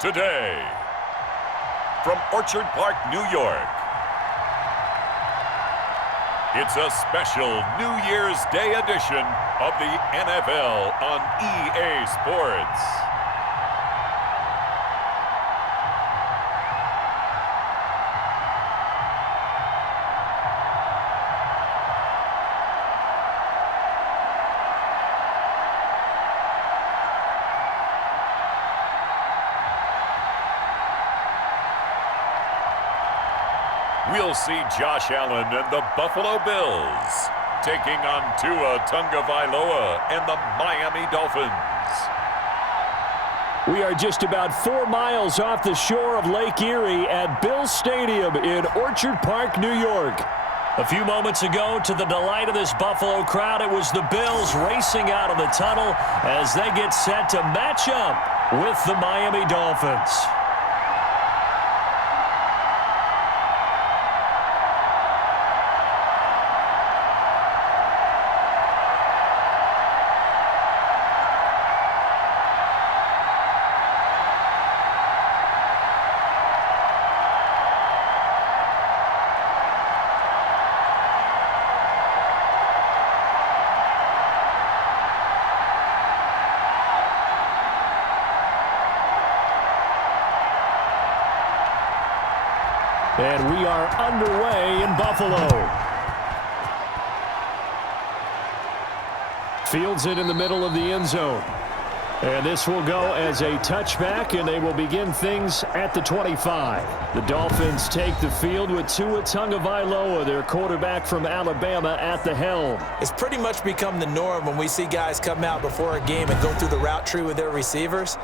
today. From Orchard Park, New York, it's a special New Year's Day edition of the NFL on EA Sports. We'll see Josh Allen and the Buffalo Bills taking on Tua Tagovailoa and the Miami Dolphins. We are just about 4 miles off the shore of Lake Erie at Bills Stadium in Orchard Park, New York. A few moments ago, to the delight of this Buffalo crowd, it was the Bills racing out of the tunnel as they get set to match up with the Miami Dolphins. And we are underway in Buffalo. Fields it in the middle of the end zone. And this will go as a touchback, and they will begin things at the 25. The Dolphins take the field with Tua Tagovailoa, their quarterback from Alabama, at the helm. It's pretty much become the norm when we see guys come out before a game and go through the route tree with their receivers.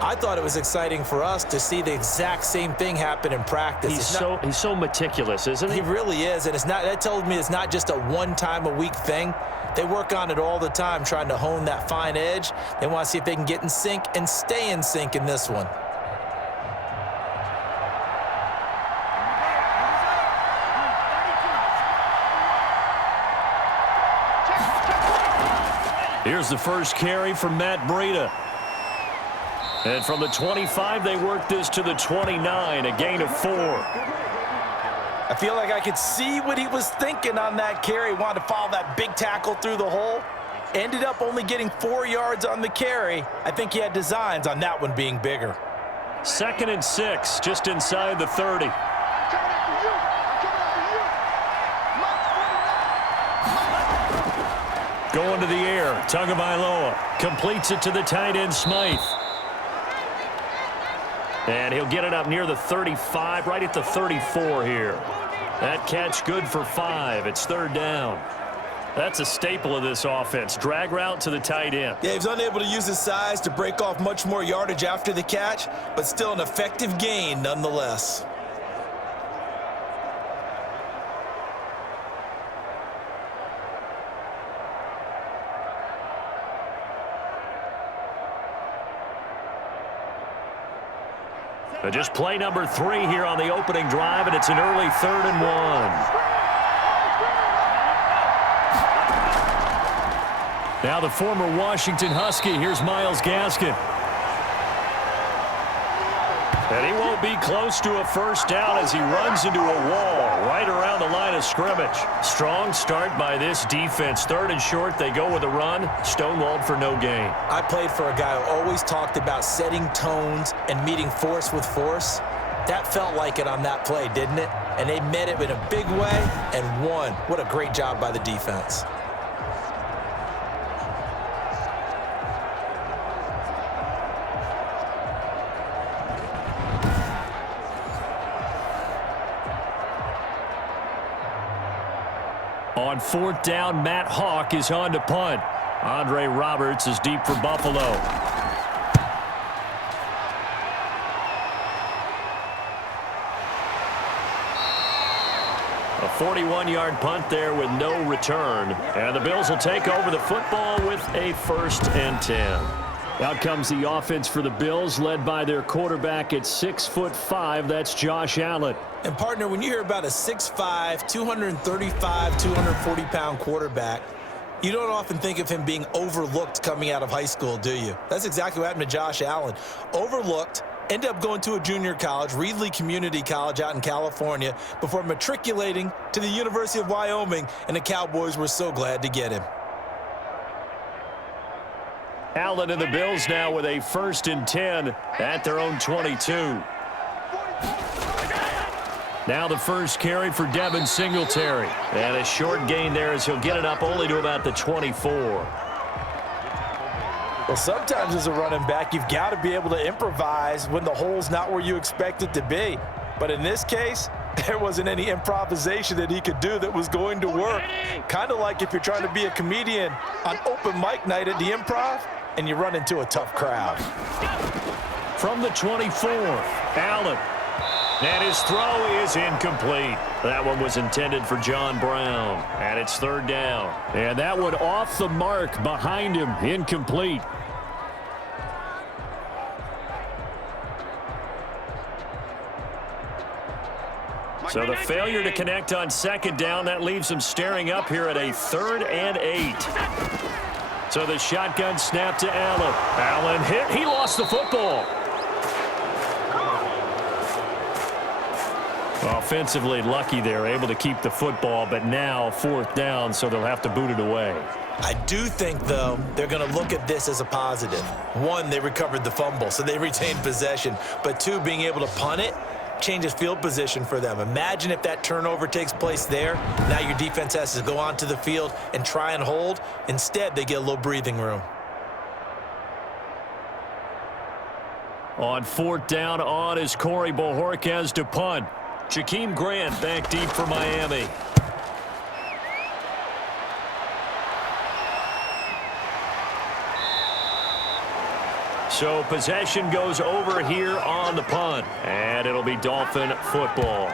I thought it was exciting for us to see the exact same thing happen in practice. He's so meticulous, isn't he? He really is, and that tells me it's not just a one-time-a-week thing. They work on it all the time, trying to hone that fine edge. They want to see if they can get in sync and stay in sync in this one. Here's the first carry from Matt Breida. And from the 25, they work this to the 29, a gain of 4. I feel like I could see what he was thinking on that carry. Wanted to follow that big tackle through the hole. Ended up only getting 4 yards on the carry. I think he had designs on that one being bigger. 2nd and 6, just inside the 30. Going to the air, Tagovailoa completes it to the tight end Smythe. And he'll get it up near the 35, right at the 34 here. That catch good for 5. It's 3rd down. That's a staple of this offense. Drag route to the tight end. Yeah, he was unable to use his size to break off much more yardage after the catch, but still an effective gain nonetheless. Just play number 3 here on the opening drive, and it's an early 3rd and 1. Now the former Washington Husky, here's Myles Gaskin. And he won't be close to a first down as he runs into a wall right around the line of scrimmage. Strong start by this defense. 3rd and short, they go with a run. Stonewalled for no gain. I played for a guy who always talked about setting tones and meeting force with force. That felt like it on that play, didn't it? And they met it in a big way and won. What a great job by the defense. On 4th down, Matt Hawk is on to punt. Andre Roberts is deep for Buffalo. A 41-yard punt there with no return. And the Bills will take over the football with a 1st and 10. Out comes the offense for the Bills, led by their quarterback at 6'5". That's Josh Allen. And, partner, when you hear about a 6'5", 235, 240-pound quarterback, you don't often think of him being overlooked coming out of high school, do you? That's exactly what happened to Josh Allen. Overlooked, Ended up going to a junior college, Reedley Community College out in California, before matriculating to the University of Wyoming, and the Cowboys were so glad to get him. Allen and the Bills now with a 1st and 10 at their own 22. Now the first carry for Devin Singletary. And a short gain there as he'll get it up only to about the 24. Well, sometimes as a running back, you've got to be able to improvise when the hole's not where you expect it to be. But in this case, there wasn't any improvisation that he could do that was going to work. Kind of like if you're trying to be a comedian on open mic night at the Improv and you run into a tough crowd. From the 24, Allen. And his throw is incomplete. That one was intended for John Brown. And it's 3rd down. And that one off the mark behind him, incomplete. So the failure to connect on 2nd down, that leaves him staring up here at a 3rd and 8. So the shotgun snap to Allen. Allen hit. He lost the football. Offensively lucky there, able to keep the football, but now 4th down, so they'll have to boot it away. I do think, though, they're going to look at this as a positive. 1, they recovered the fumble, so they retained possession. But 2, being able to punt it changes field position for them. Imagine if that turnover takes place there. Now your defense has to go onto the field and try and hold. Instead, they get a little breathing room. On 4th down, on is Corey Bojorquez to punt. Jakeem Grant back deep for Miami. So possession goes over here on the punt, and it'll be Dolphin football.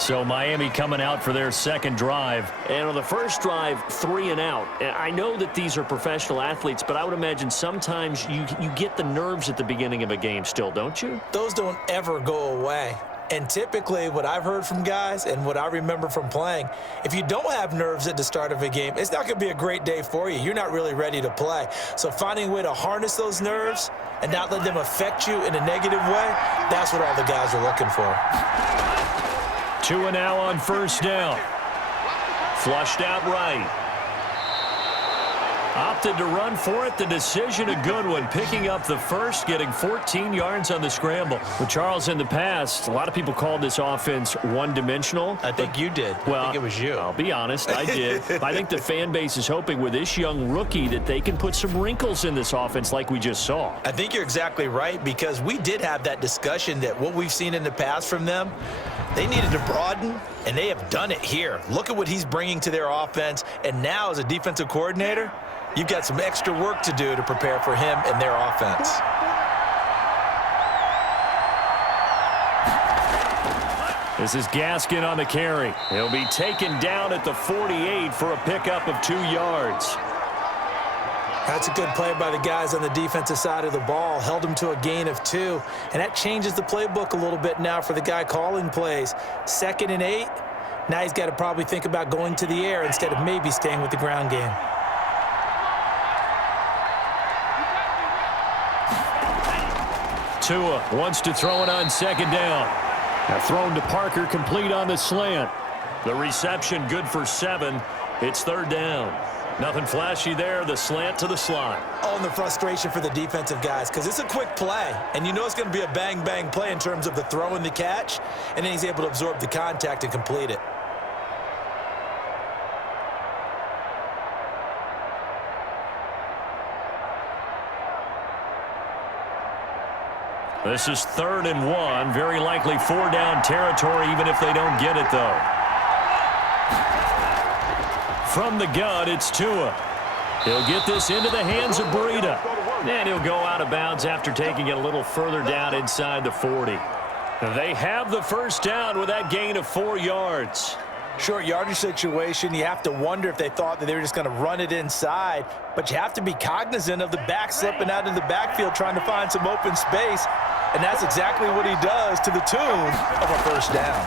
So Miami coming out for their 2nd drive. And on the first drive, 3 and out. And I know that these are professional athletes, but I would imagine sometimes you get the nerves at the beginning of a game still, don't you? Those don't ever go away. And typically what I've heard from guys and what I remember from playing, if you don't have nerves at the start of a game, it's not going to be a great day for you. You're not really ready to play. So finding a way to harness those nerves and not let them affect you in a negative way, that's what all the guys are looking for. 2 and now on 1st down. Flushed out right. Opted to run for it. The decision a good one. Picking up the first, getting 14 yards on the scramble. Well, Charles, in the past, a lot of people called this offense one-dimensional. I think you did. Well, I think it was you. I'll be honest, I did. I think the fan base is hoping with this young rookie that they can put some wrinkles in this offense like we just saw. I think you're exactly right, because we did have that discussion that what we've seen in the past from them, they needed to broaden, and they have done it here. Look at what he's bringing to their offense, and now as a defensive coordinator, you've got some extra work to do to prepare for him and their offense. This is Gaskin on the carry. He'll be taken down at the 48 for a pickup of 2 yards. That's a good play by the guys on the defensive side of the ball. Held him to a gain of 2. And that changes the playbook a little bit now for the guy calling plays. 2nd and 8. Now he's got to probably think about going to the air instead of maybe staying with the ground game. Tua wants to throw it on 2nd down. Now thrown to Parker, complete on the slant. The reception good for 7. It's 3rd down. Nothing flashy there. The slant to the slot. Oh, and the frustration for the defensive guys, because it's a quick play, and you know it's going to be a bang-bang play in terms of the throw and the catch, and then he's able to absorb the contact and complete it. This is 3rd and 1. Very likely 4-down territory, even if they don't get it, though. From the gun, it's Tua. He'll get this into the hands of Breida. And he'll go out of bounds after taking it a little further down inside the 40. They have the 1st down with that gain of 4 yards. Short yardage situation, you have to wonder if they thought that they were just going to run it inside, but you have to be cognizant of the back slipping out of the backfield trying to find some open space, and that's exactly what he does to the tune of a 1st down.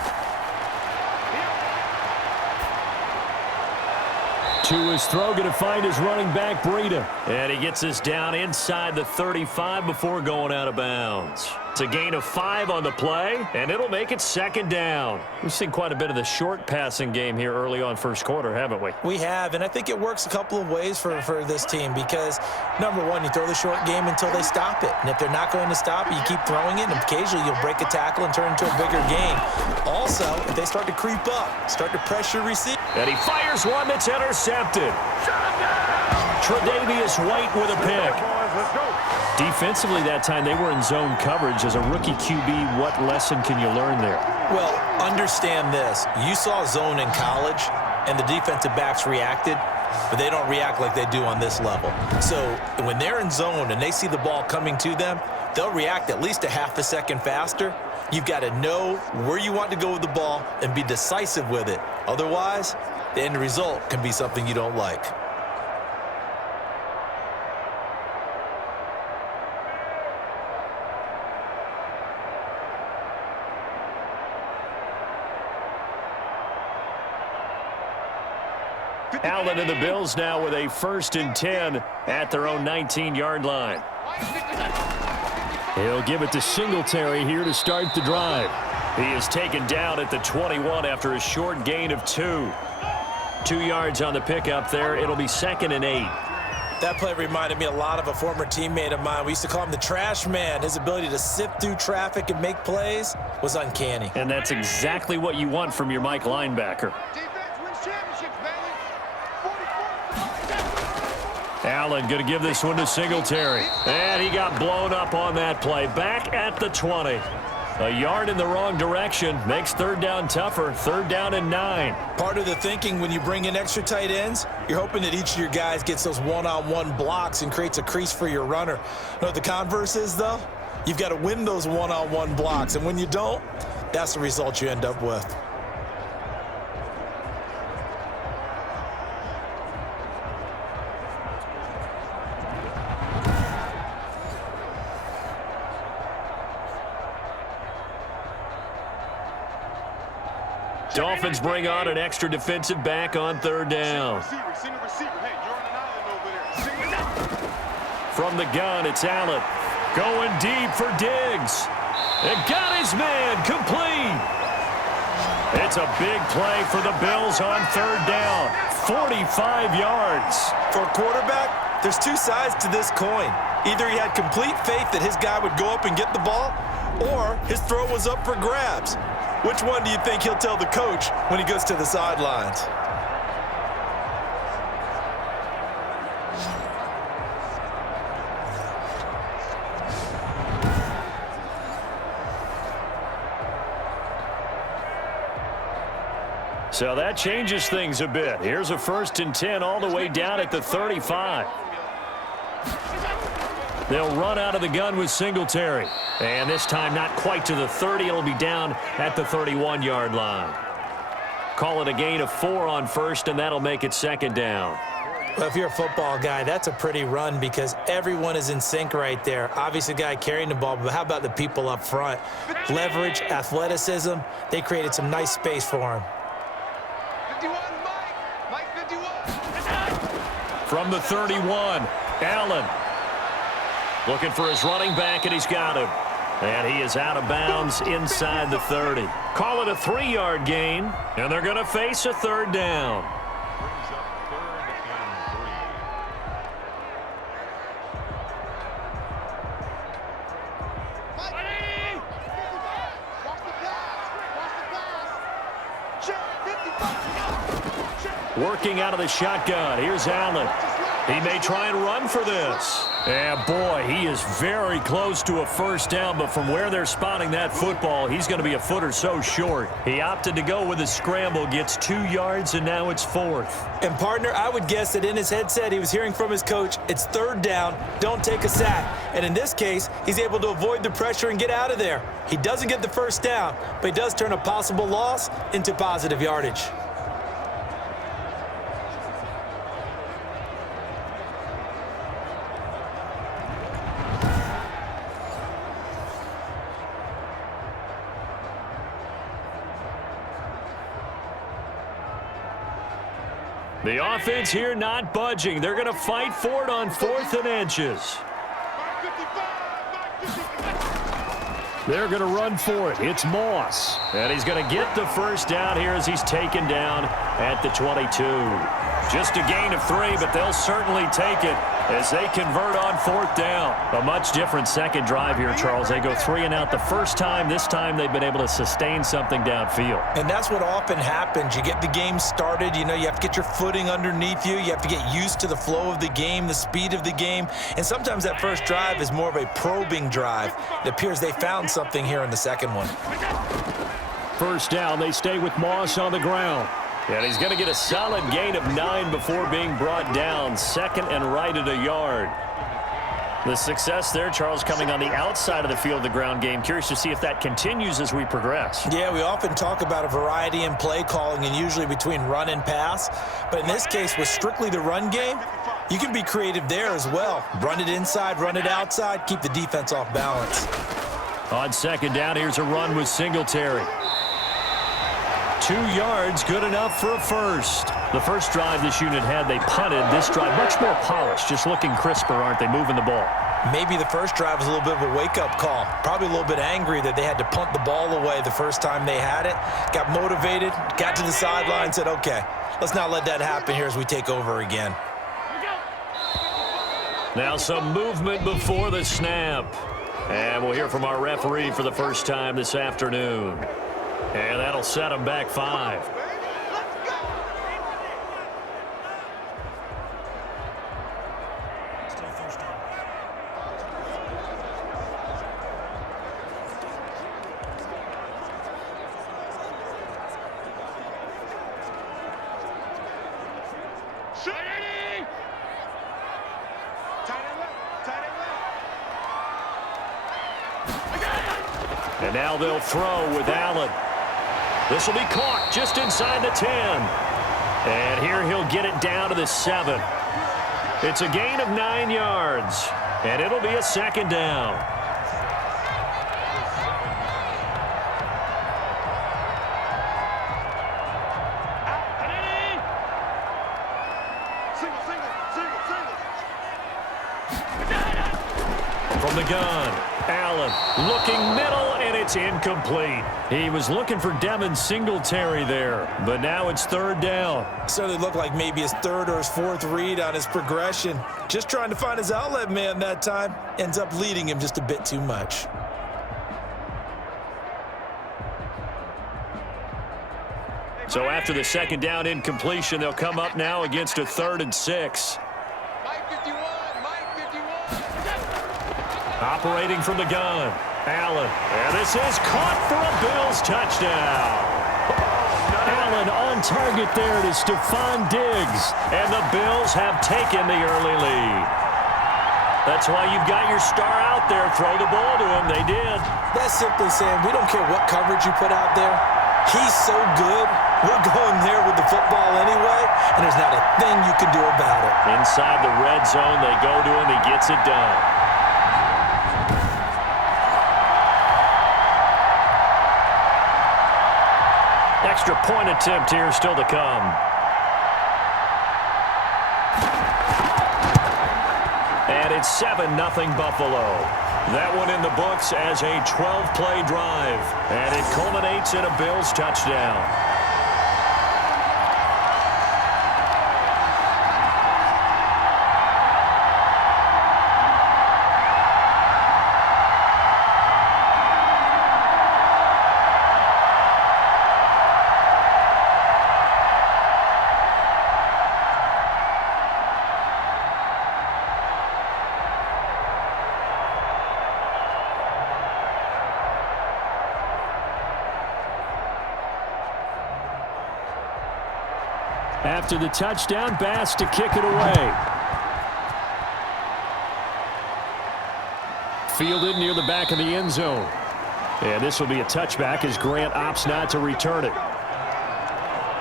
Tua's throw going to find his running back, Breida. And he gets this down inside the 35 before going out of bounds. It's a gain of 5 on the play, and it'll make it second down. We've seen quite a bit of the short passing game here early on first quarter, haven't we? We have, and I think it works a couple of ways for this team because, number one, you throw the short game until they stop it. And if they're not going to stop it, you keep throwing it, and occasionally you'll break a tackle and turn it into a bigger game. Also, if they start to creep up, start to pressure receive. And he fires one that's intercepted. Tre'Davious White with a pick. Defensively that time, they were in zone coverage. As a rookie QB, what lesson can you learn there? Well, understand this. You saw zone in college, and the defensive backs reacted, but they don't react like they do on this level. So when they're in zone and they see the ball coming to them, they'll react at least a half a second faster. You've got to know where you want to go with the ball and be decisive with it. Otherwise, the end result can be something you don't like. Allen and the Bills now with a 1st and 10 at their own 19-yard line. He'll give it to Singletary here to start the drive. He is taken down at the 21 after a short gain of 2. 2 yards on the pickup there. It'll be 2nd and 8. That play reminded me a lot of a former teammate of mine. We used to call him the trash man. His ability to sift through traffic and make plays was uncanny. And that's exactly what you want from your Mike linebacker. Allen going to give this one to Singletary. And he got blown up on that play. Back at the 20. A yard in the wrong direction makes 3rd down tougher. 3rd down and 9. Part of the thinking when you bring in extra tight ends, you're hoping that each of your guys gets those one-on-one blocks and creates a crease for your runner. You know what the converse is, though? You've got to win those one-on-one blocks. And when you don't, that's the result you end up with. Dolphins bring on an extra defensive back on 3rd down. From the gun, it's Allen. Going deep for Diggs. And got his man complete. It's a big play for the Bills on 3rd down. 45 yards. For a quarterback, there's 2 sides to this coin. Either he had complete faith that his guy would go up and get the ball, or his throw was up for grabs. Which one do you think he'll tell the coach when he goes to the sidelines? So that changes things a bit. Here's a 1st and 10 all the way down at the 35. They'll run out of the gun with Singletary. And this time not quite to the 30. It'll be down at the 31-yard line. Call it a gain of 4 on 1st, and that'll make it 2nd down. Well, if you're a football guy, that's a pretty run because everyone is in sync right there. Obviously, the guy carrying the ball, but how about the people up front? Leverage, athleticism, they created some nice space for him. 51, Mike 51. From the 31, Allen. Looking for his running back, and he's got him. And he is out of bounds inside the 30. Call it a 3-yard gain, and they're going to face a 3rd down. Working out of the shotgun. Here's Allen. He may try and run for this. And boy, he is very close to a 1st down, but from where they're spotting that football, he's going to be a foot or so short. He opted to go with a scramble, gets 2 yards, and now it's 4th. And partner, I would guess that in his headset he was hearing from his coach, it's 3rd down, don't take a sack. And in this case, he's able to avoid the pressure and get out of there. He doesn't get the 1st down, but he does turn a possible loss into positive yardage. The offense here not budging. They're going to fight for it on 4th and inches. They're going to run for it. It's Moss. And he's going to get the first down here as he's taken down at the 22. Just a gain of 3, but they'll certainly take it as they convert on 4th down. A much different second drive here, Charles. They go 3 and out the first time. This time they've been able to sustain something downfield. And that's what often happens. You get the game started. You know, you have to get your footing underneath you. You have to get used to the flow of the game, the speed of the game. And sometimes that first drive is more of a probing drive. It appears they found something here in the second one. First down, they stay with Moss on the ground. And he's going to get a solid gain of 9 before being brought down. 2nd and right at a yard. The success there, Charles, coming on the outside of the field, the ground game. Curious to see if that continues as we progress. Yeah, we often talk about a variety in play calling and usually between run and pass. But in this case, with strictly the run game, you can be creative there as well. Run it inside, run it outside, keep the defense off balance. On 2nd down, here's a run with Singletary. 2 yards, good enough for a first. The first drive this unit had, they punted. This drive, much more polished, just looking crisper, aren't they, moving the ball? Maybe the first drive was a little bit of a wake-up call. Probably a little bit angry that they had to punt the ball away the first time they had it. Got motivated, got to the sideline, said, okay, let's not let that happen here as we take over again. Now some movement before the snap. And we'll hear from our referee for the first time this afternoon. And that'll set them back 5. And now they'll throw with Allen. This will be caught just inside the 10. And here he'll get it down to the 7. It's a gain of 9 yards. And it'll be a 2nd down. From the gun, Allen looking middle, and it's incomplete. He was looking for Devin Singletary there, but now it's 3rd down. Certainly looked like maybe his 3rd or his 4th read on his progression. Just trying to find his outlet man that time. Ends up leading him just a bit too much. So after the 2nd down incompletion, they'll come up now against a 3rd and 6. Operating from the gun, Allen. And this is caught for a Bills touchdown. Allen on target there to Stephon Diggs. And the Bills have taken the early lead. That's why you've got your star out there. Throw the ball to him. They did. That's simply saying we don't care what coverage you put out there. He's so good. We're going there with the football anyway, and there's not a thing you can do about it. Inside the red zone, they go to him. He gets it done. Extra point attempt here still to come. And it's 7-0 Buffalo. That one in the books as a 12-play drive. And it culminates in a Bills touchdown. After the touchdown, Bass to kick it away. Fielded near the back of the end zone. And this will be a touchback as Grant opts not to return it.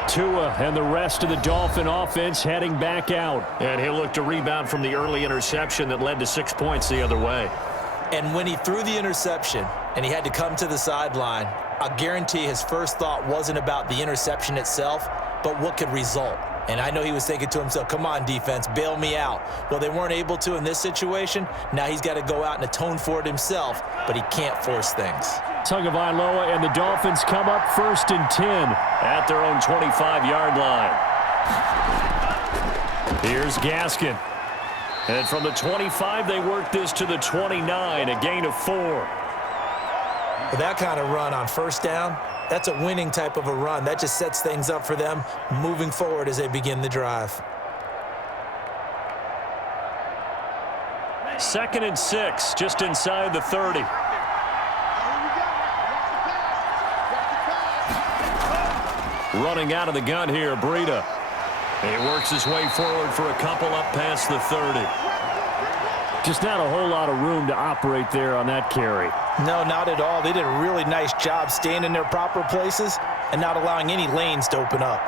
Tua and the rest of the Dolphin offense heading back out. And he'll look to rebound from the early interception that led to 6 points the other way. And when he threw the interception and he had to come to the sideline, I guarantee his first thought wasn't about the interception itself, but what could result. And I know he was thinking to himself, come on, defense, bail me out. Well, they weren't able to in this situation. Now he's got to go out and atone for it himself, but he can't force things. Tagovailoa and the Dolphins come up 1st and 10 at their own 25-yard line. Here's Gaskin. And from the 25, they work this to the 29, a gain of 4. With that kind of run on first down, that's a winning type of a run. That just sets things up for them moving forward as they begin the drive. 2nd and 6, just inside the 30. Running out of the gun here, Breida. He works his way forward for a couple up past the 30. Just not a whole lot of room to operate there on that carry. No, not at all. They did a really nice job staying in their proper places and not allowing any lanes to open up.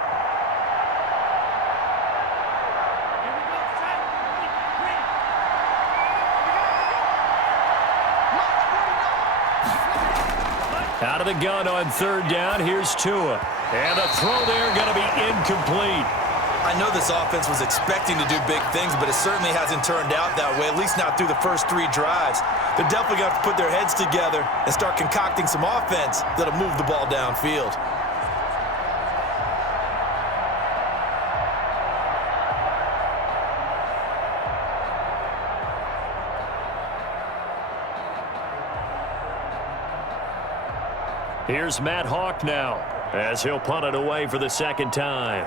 Out of the gun on 3rd down. Here's Tua. And a throw there going to be incomplete. I know this offense was expecting to do big things, but it certainly hasn't turned out that way, at least not through the first 3 drives. They're definitely going to have to put their heads together and start concocting some offense that'll move the ball downfield. Here's Matt Hawk now as he'll punt it away for the 2nd time.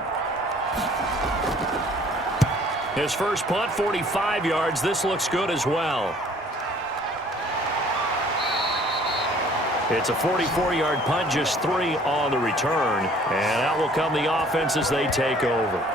His first punt, 45 yards. This looks good as well. It's a 44-yard punt, just 3 on the return. And out will come the offense as they take over.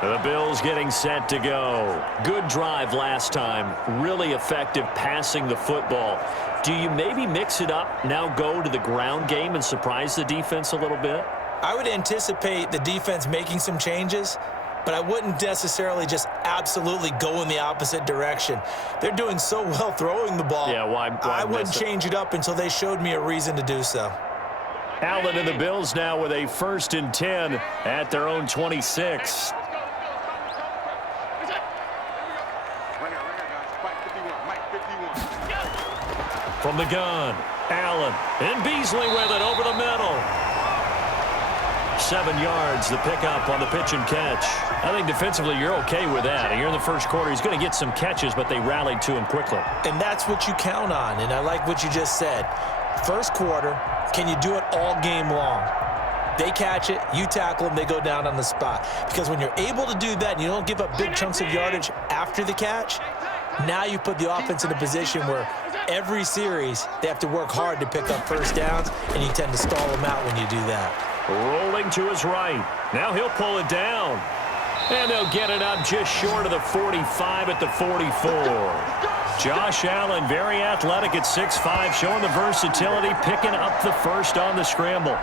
The Bills getting set to go. Good drive last time. Really effective passing the football. Do you maybe mix it up, now go to the ground game and surprise the defense a little bit? I would anticipate the defense making some changes, but I wouldn't necessarily just absolutely go in the opposite direction. They're doing so well throwing the ball. Yeah, why I wouldn't change it up until they showed me a reason to do so. Allen and the Bills now with a 1st and 10 at their own 26. From the gun, Allen, and Beasley with it over the middle. 7 yards, the pickup on the pitch and catch. I think defensively you're okay with that. Here in the first quarter, he's going to get some catches, but they rallied to him quickly. And that's what you count on, and I like what you just said. First quarter, can you do it all game long? They catch it, you tackle them, they go down on the spot. Because when you're able to do that and you don't give up big chunks of yardage after the catch, now you put the offense in a position where every series they have to work hard to pick up first downs, and you tend to stall them out when you do that. Rolling to his right. Now he'll pull it down. And they'll get it up just short of the 45 at the 44. Josh Allen, very athletic at 6'5", showing the versatility, picking up the first on the scramble.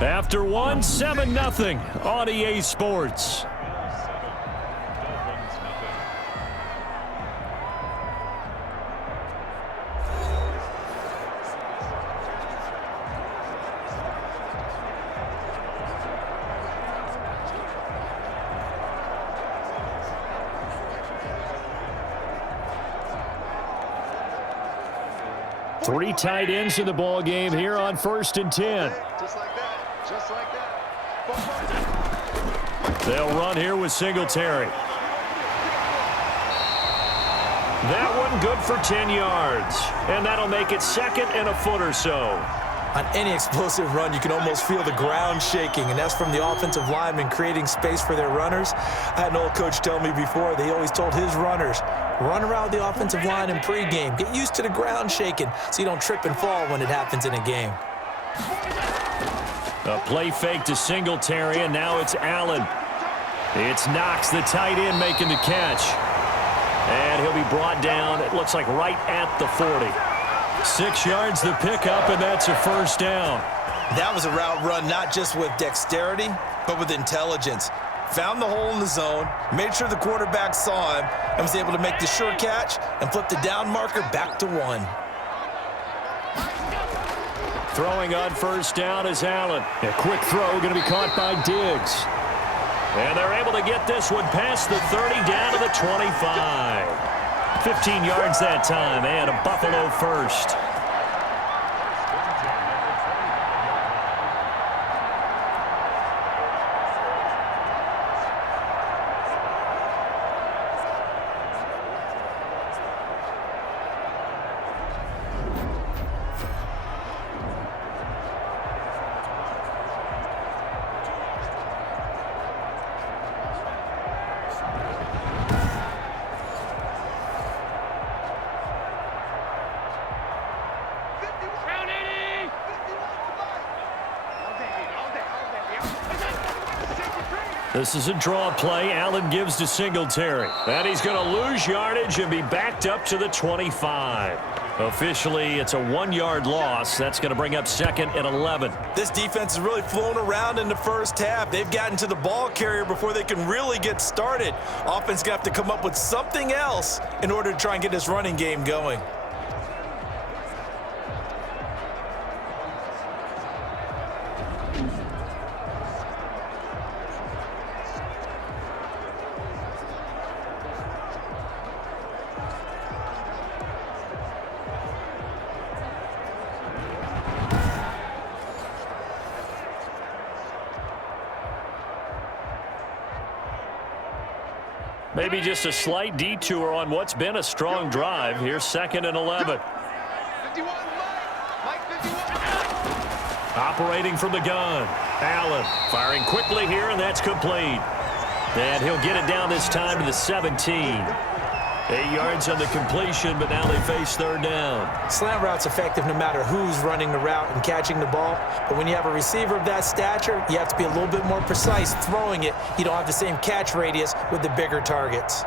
After one, 7-0 on EA Sports. Three tight ends in the ball game here on 1st and 10. Just like that. Just like that. They'll run here with Singletary. That one good for 10 yards. And that'll make it 2nd and a foot or so. On any explosive run, you can almost feel the ground shaking, and that's from the offensive linemen creating space for their runners. I had an old coach tell me before, they always told his runners, run around the offensive line in pregame. Get used to the ground shaking so you don't trip and fall when it happens in a game. A play fake to Singletary, and now it's Allen. It's Knox, the tight end, making the catch. And he'll be brought down, it looks like right at the 40. 6 yards the pickup, and that's a first down. That was a route run not just with dexterity, but with intelligence. Found the hole in the zone, made sure the quarterback saw him, and was able to make the sure catch and flip the down marker back to 1. Throwing on first down is Allen. A quick throw going to be caught by Diggs. And they're able to get this one past the 30 down to the 25. 15 yards that time and a Buffalo first. This is a draw play. Allen gives to Singletary. And he's going to lose yardage and be backed up to the 25. Officially, it's a 1-yard loss. That's going to bring up 2nd and 11. This defense has really flown around in the first half. They've gotten to the ball carrier before they can really get started. Offense going to have to come up with something else in order to try and get this running game going. Maybe just a slight detour on what's been a strong drive. Here's 2nd and 11. 51, Mike 51. Operating from the gun. Allen firing quickly here, and that's complete. And he'll get it down this time to the 17. 8 yards on the completion, but now they face 3rd down. Slant route's effective no matter who's running the route and catching the ball. But when you have a receiver of that stature, you have to be a little bit more precise throwing it. You don't have the same catch radius with the bigger targets.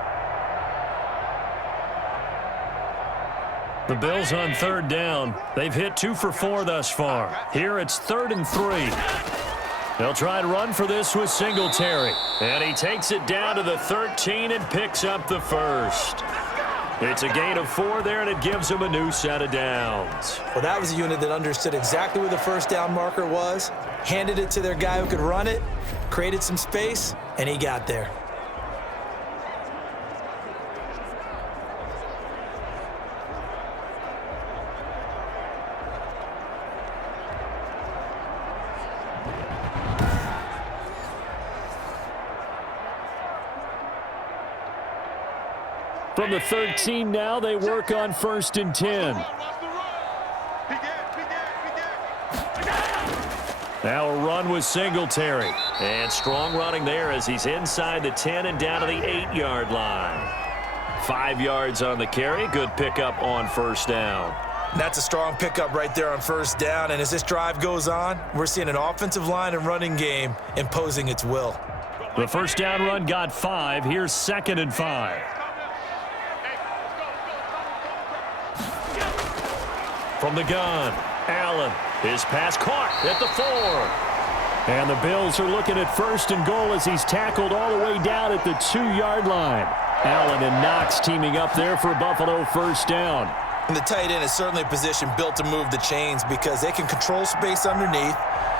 The Bills on 3rd down. They've hit 2 for 4 thus far. Here it's 3rd and 3. They'll try to run for this with Singletary. And he takes it down to the 13 and picks up the first. It's a gain of 4 there, and it gives him a new set of downs. Well, that was a unit that understood exactly where the first down marker was, handed it to their guy who could run it, created some space, and he got there. From the 13 now, they work on 1st and 10. Now a run with Singletary. And strong running there as he's inside the 10 and down to the 8-yard line. 5 yards on the carry. Good pickup on 1st down. That's a strong pickup right there on 1st down. And as this drive goes on, we're seeing an offensive line and running game imposing its will. The 1st down run got 5. Here's 2nd and 5. From the gun, Allen. His pass caught at the 4. And the Bills are looking at 1st and goal as he's tackled all the way down at the 2-yard line. Allen and Knox teaming up there for Buffalo 1st down. And the tight end is certainly a position built to move the chains because they can control space underneath.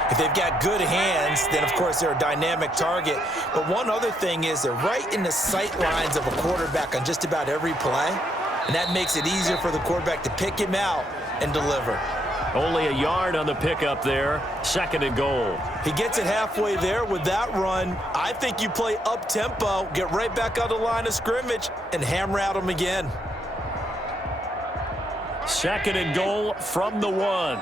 If they've got good hands, then of course they're a dynamic target. But one other thing is they're right in the sight lines of a quarterback on just about every play. And that makes it easier for the quarterback to pick him out and deliver. Only a yard on the pickup there. 2nd and goal. He gets it halfway there with that run. I think you play up-tempo, get right back on the line of scrimmage, and hammer at him again. 2nd and goal from the 1.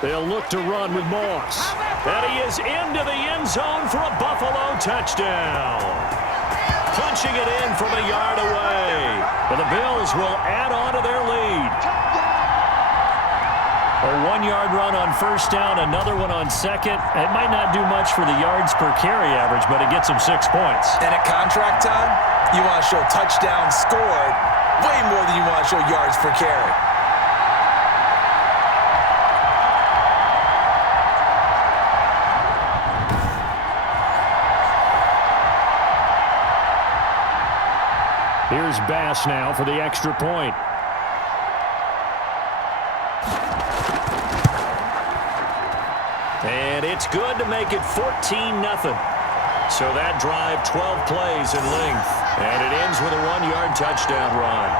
They'll look to run with Moss. And he is into the end zone for a Buffalo touchdown. Punching it in from a yard away. And the Bills will add on to their lead. A 1-yard run on first down, another one on second. It might not do much for the yards per carry average, but it gets him 6 points. And at contract time, you want to show touchdowns scored way more than you want to show yards per carry. Here's Bass now for the extra point. And it's good to make it 14-0. So that drive, 12 plays in length. And it ends with a 1-yard touchdown run.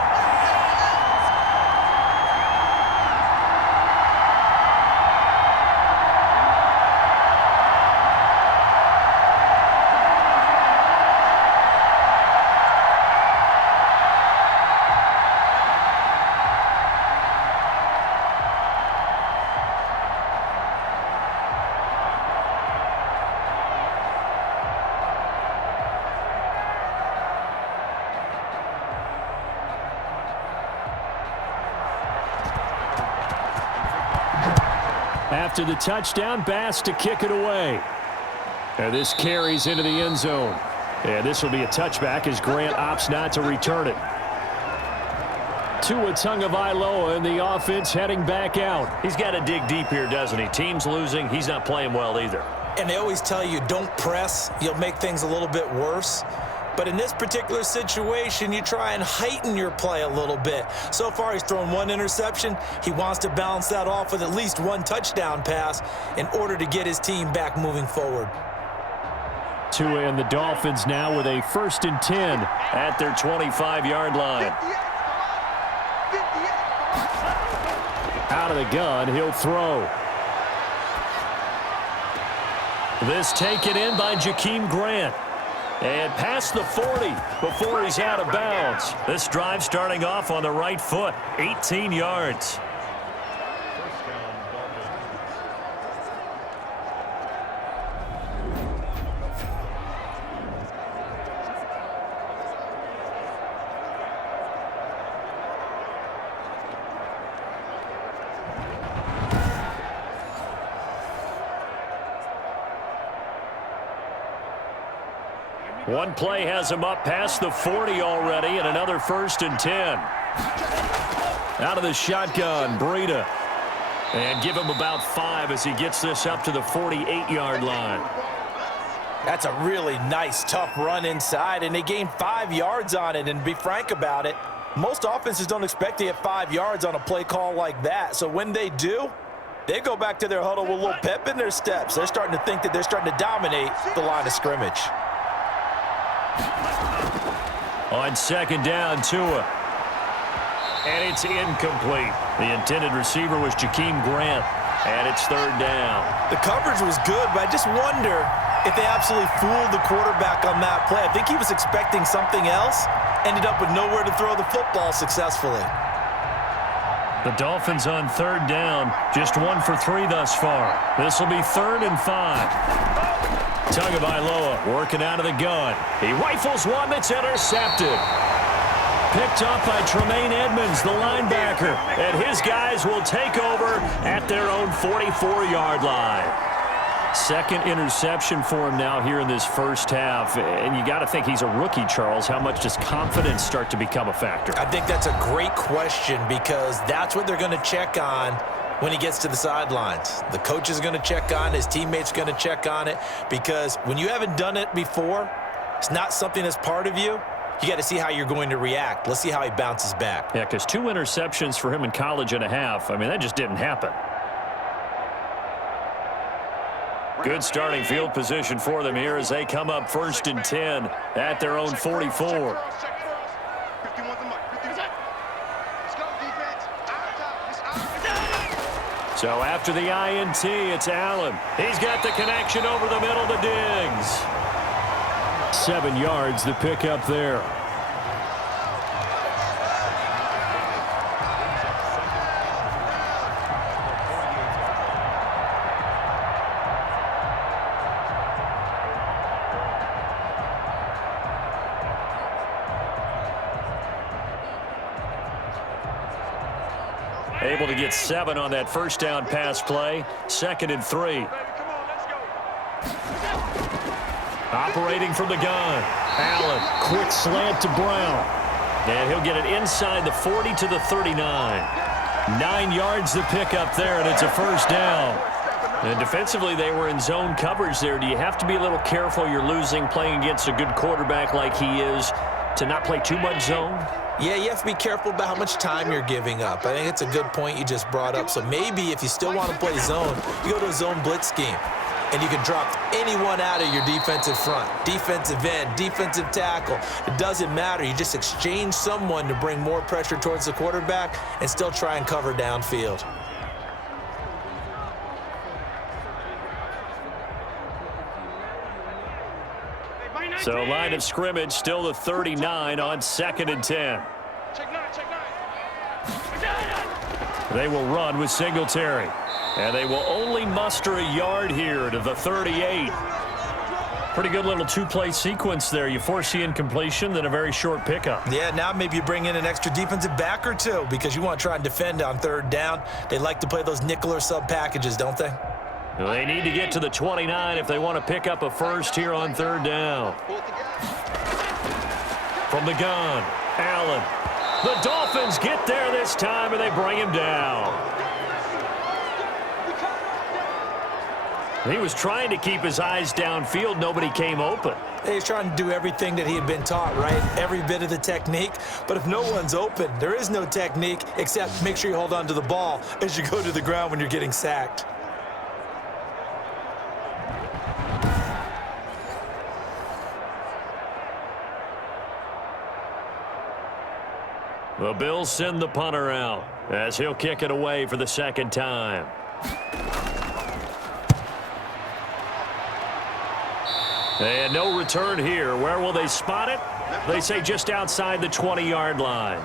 After the touchdown, Bass to kick it away. And this carries into the end zone. And this will be a touchback as Grant opts not to return it. Tua Tagovailoa and the offense heading back out. He's got to dig deep here, doesn't he? Team's losing. He's not playing well either. And they always tell you, don't press. You'll make things a little bit worse. But in this particular situation, you try and heighten your play a little bit. So far, he's thrown 1 interception. He wants to balance that off with at least 1 touchdown pass in order to get his team back moving forward. Tua and the Dolphins now with a 1st and 10 at their 25-yard line. Out of the gun, he'll throw. This taken in by Jakeem Grant. And past the 40 before he's out of bounds. This drive starting off on the right foot, 18 yards. One play has him up past the 40 already, and another 1st and 10. Out of the shotgun, Breida. And give him about 5 as he gets this up to the 48-yard line. That's a really nice, tough run inside, and they gained 5 yards on it. And to be frank about it, most offenses don't expect to get 5 yards on a play call like that. So when they do, they go back to their huddle with a little pep in their steps. They're starting to think that they're starting to dominate the line of scrimmage. On 2nd down, Tua. And it's incomplete. The intended receiver was Jakeem Grant. And it's 3rd down. The coverage was good, but I just wonder if they absolutely fooled the quarterback on that play. I think he was expecting something else. Ended up with nowhere to throw the football successfully. The Dolphins on 3rd down. Just 1 for 3 thus far. This will be 3rd and 5. Tagovailoa working out of the gun. He rifles one that's intercepted. Picked up by Tremaine Edmonds, the linebacker. And his guys will take over at their own 44-yard line. 2nd interception for him now here in this first half. And you got to think he's a rookie, Charles. How much does confidence start to become a factor? I think that's a great question because that's what they're going to check on when he gets to the sidelines. The coach is going to check on it. His teammates are going to check on it because when you haven't done it before, it's not something that's part of you. You got to see how you're going to react. Let's see how he bounces back. Yeah, because 2 interceptions for him in college and a half. I mean, that just didn't happen. Good starting field position for them here as they come up 1st and 10 at their own 44. So after the INT, it's Allen. He's got the connection over the middle to Diggs. 7 yards the pick up there. Able to get 7 on that first down pass play. 2nd and 3. Operating from the gun. Allen, quick slant to Brown. And he'll get it inside the 40 to the 39. 9 yards to pick up there, and it's a first down. And defensively, they were in zone coverage there. Do you have to be a little careful? You're losing playing against a good quarterback like he is to not play too much zone? Yeah, you have to be careful about how much time you're giving up. I think it's a good point you just brought up. So maybe if you still want to play zone, you go to a zone blitz scheme. And you can drop anyone out of your defensive front, defensive end, defensive tackle. It doesn't matter. You just exchange someone to bring more pressure towards the quarterback and still try and cover downfield. So line of scrimmage still the 39 on 2nd and 10. They will run with Singletary. And they will only muster a yard here to the 38. Pretty good little 2-play sequence there. You force the incompletion, then a very short pickup. Yeah, now maybe you bring in an extra defensive back or two because you want to try and defend on 3rd down. They like to play those nickel or sub packages, don't they? Well, they need to get to the 29 if they want to pick up a first here on 3rd down. From the gun, Allen. The Dolphins get there this time, and they bring him down. He was trying to keep his eyes downfield. Nobody came open. He's trying to do everything that he had been taught, right? Every bit of the technique. But if no one's open, there is no technique except make sure you hold on to the ball as you go to the ground when you're getting sacked. The Bills send the punter out as he'll kick it away for the 2nd time. And no return here. Where will they spot it? They say just outside the 20-yard line.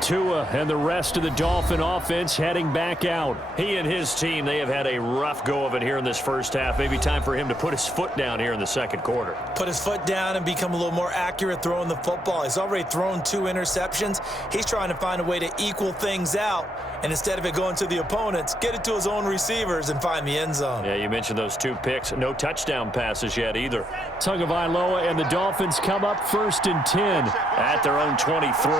Tua and the rest of the Dolphin offense heading back out. He and his team, they have had a rough go of it here in this first half. Maybe time for him to put his foot down here in the 2nd quarter. Put his foot down and become a little more accurate throwing the football. He's already thrown 2 interceptions. He's trying to find a way to equal things out. And instead of it going to the opponents, get it to his own receivers and find the end zone. Yeah, you mentioned those 2 picks. No touchdown passes yet either. Tagovailoa and the Dolphins come up 1st and 10 at their own 23.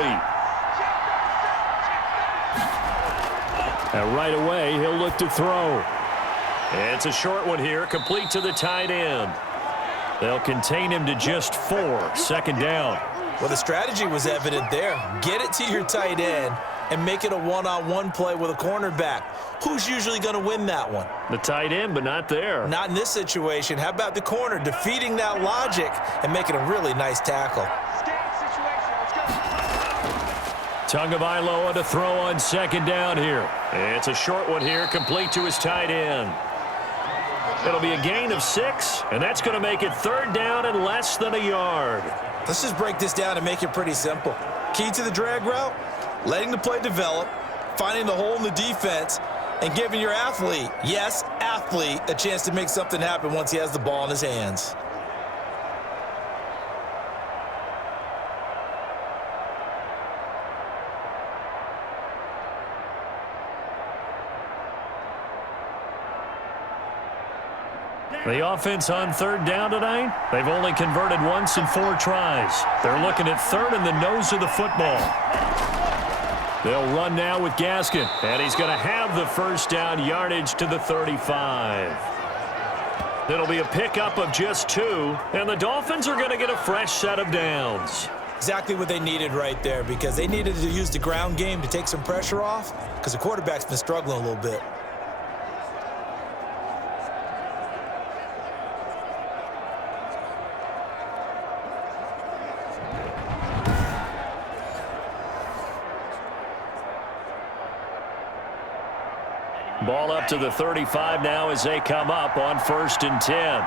And right away, he'll look to throw. It's a short one here, complete to the tight end. They'll contain him to just 4, 2nd down. Well, the strategy was evident there. Get it to your tight end and make it a one-on-one play with a cornerback. Who's usually going to win that one? The tight end, but not there. Not in this situation. How about the corner defeating that logic and making a really nice tackle? Tagovailoa to throw on 2nd down here. It's a short one here, complete to his tight end. It'll be a gain of 6, and that's going to make it 3rd down and less than a yard. Let's just break this down and make it pretty simple. Key to the drag route, letting the play develop, finding the hole in the defense, and giving your athlete, yes, athlete, a chance to make something happen once he has the ball in his hands. The offense on 3rd down tonight, they've only converted once in 4 tries. They're looking at 3rd in the nose of the football. They'll run now with Gaskin, and he's going to have the first down yardage to the 35. It'll be a pickup of just 2, and the Dolphins are going to get a fresh set of downs. Exactly what they needed right there, because they needed to use the ground game to take some pressure off, because the quarterback's been struggling a little bit. Ball up to the 35 now as they come up on 1st and 10.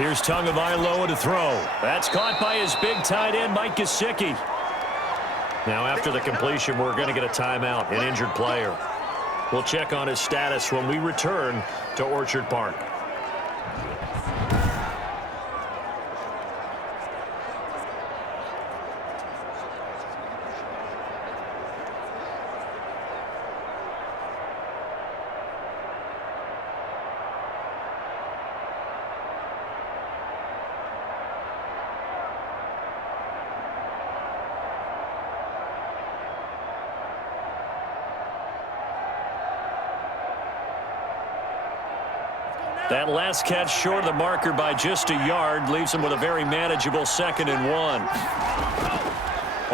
Here's Tagovailoa to throw. That's caught by his big tight end, Mike Gesicki. Now after the completion, we're going to get a timeout, an injured player. We'll check on his status when we return to Orchard Park. That last catch short of the marker by just a yard leaves him with a very manageable 2nd and 1.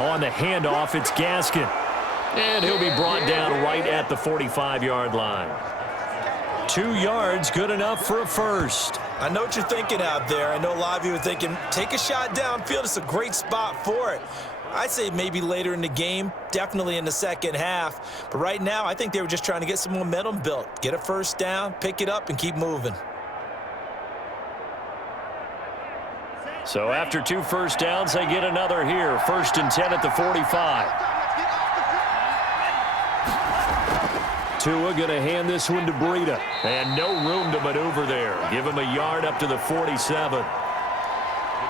On the handoff, it's Gaskin. And he'll be brought down right at the 45-yard line. 2 yards, good enough for a first. I know what you're thinking out there. I know a lot of you are thinking, take a shot downfield. It's a great spot for it. I'd say maybe later in the game, definitely in the second half. But right now, I think they were just trying to get some momentum built. Get a first down, pick it up, and keep moving. So after 2 first downs, they get another here. 1st and 10 at the 45. Tua going to hand this one to Breida. And no room to maneuver there. Give him a yard up to the 47.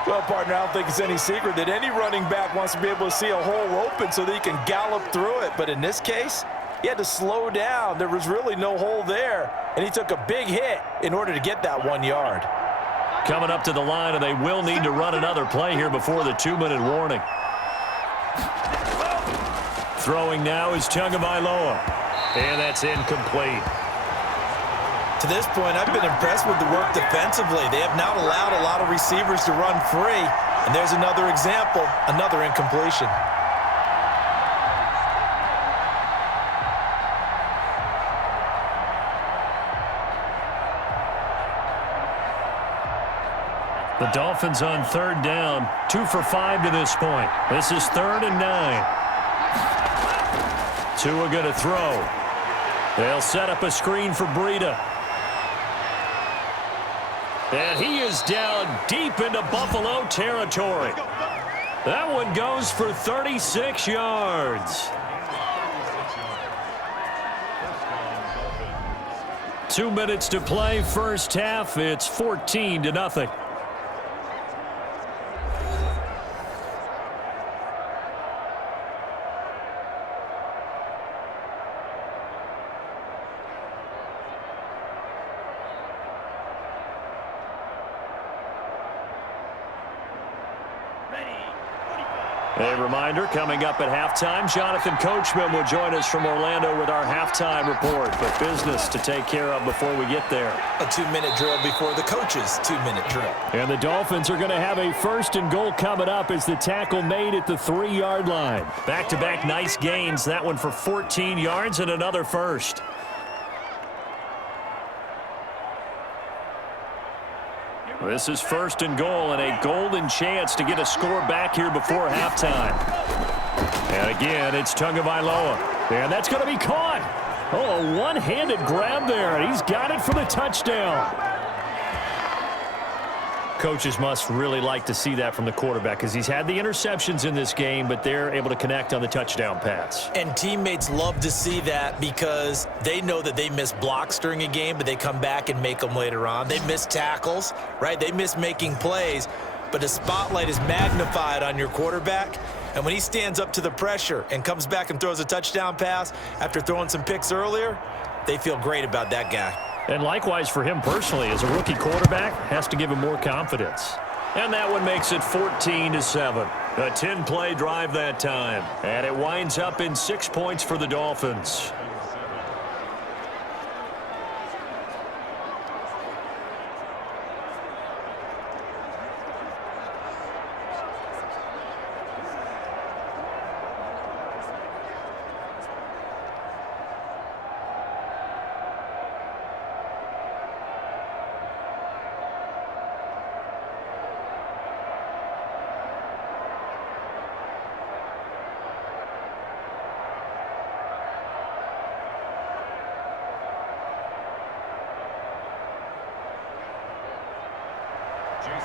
Well, partner, I don't think it's any secret that any running back wants to be able to see a hole open so that he can gallop through it. But in this case, he had to slow down. There was really no hole there. And he took a big hit in order to get that 1 yard. Coming up to the line, and they will need to run another play here before the 2-minute warning. Throwing now is Tagovailoa. And that's incomplete. To this point, I've been impressed with the work defensively. They have not allowed a lot of receivers to run free. And there's another example, another incompletion. The Dolphins on 3rd down, 2 for 5 to this point. This is 3rd and 9. Tua going to throw. They'll set up a screen for Breida. And he is down deep into Buffalo territory. That one goes for 36 yards. 2 minutes to play, first half. It's 14-0. A reminder, coming up at halftime, Jonathan Coachman will join us from Orlando with our halftime report. But business to take care of before we get there. A 2-minute drill before the coach's 2-minute drill. And the Dolphins are going to have a 1st and goal coming up as the tackle made at the 3-yard line. Back-to-back nice gains. That one for 14 yards and another first. This is 1st and goal and a golden chance to get a score back here before halftime. And again, it's Tagovailoa. And that's going to be caught. Oh, a one-handed grab there, and he's got it for the touchdown. Coaches must really like to see that from the quarterback because he's had the interceptions in this game, but they're able to connect on the touchdown pass. And teammates love to see that because they know that they miss blocks during a game, but they come back and make them later on. They miss tackles, right? They miss making plays, but the spotlight is magnified on your quarterback. And when he stands up to the pressure and comes back and throws a touchdown pass after throwing some picks earlier, they feel great about that guy. And likewise for him personally, as a rookie quarterback, has to give him more confidence. And that one makes it 14-7. A 10-play drive that time. And it winds up in 6 points for the Dolphins.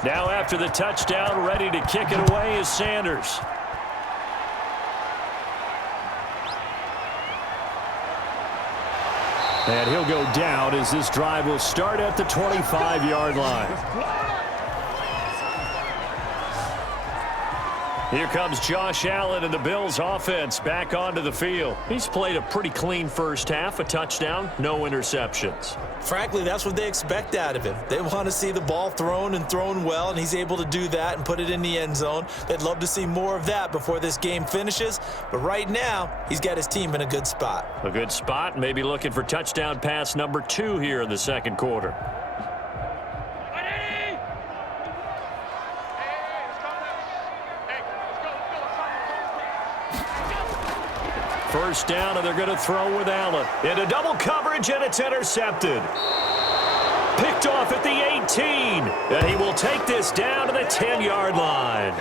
Now after the touchdown, ready to kick it away is Sanders. And he'll go down as this drive will start at the 25-yard line. Here comes Josh Allen and the Bills offense back onto the field. He's played a pretty clean first half, a touchdown, no interceptions. Frankly, that's what they expect out of him. They want to see the ball thrown and thrown well, and he's able to do that and put it in the end zone. They'd love to see more of that before this game finishes, but right now, he's got his team in a good spot. A good spot, maybe looking for touchdown pass number 2 here in the second quarter. First down, and they're going to throw with Allen. Into double coverage, and it's intercepted. Picked off at the 18, and he will take this down to the 10-yard line.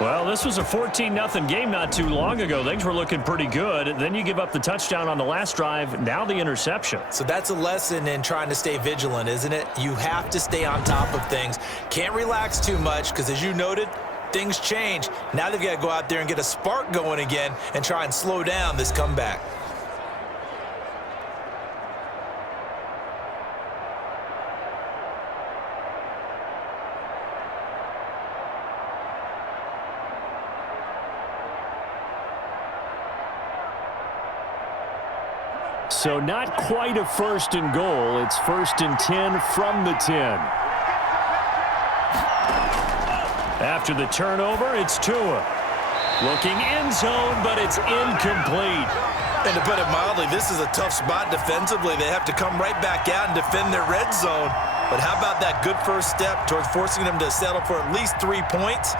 Well, this was a 14-0 game not too long ago. Things were looking pretty good. Then you give up the touchdown on the last drive. Now the interception. So that's a lesson in trying to stay vigilant, isn't it? You have to stay on top of things. Can't relax too much because, as you noted, things change. Now they've got to go out there and get a spark going again and try and slow down this comeback. So not quite a first and goal. It's first and 10 from the 10. After the turnover, it's Tua. Looking end zone, but it's incomplete. And to put it mildly, this is a tough spot defensively. They have to come right back out and defend their red zone. But how about that good first step towards forcing them to settle for at least 3 points?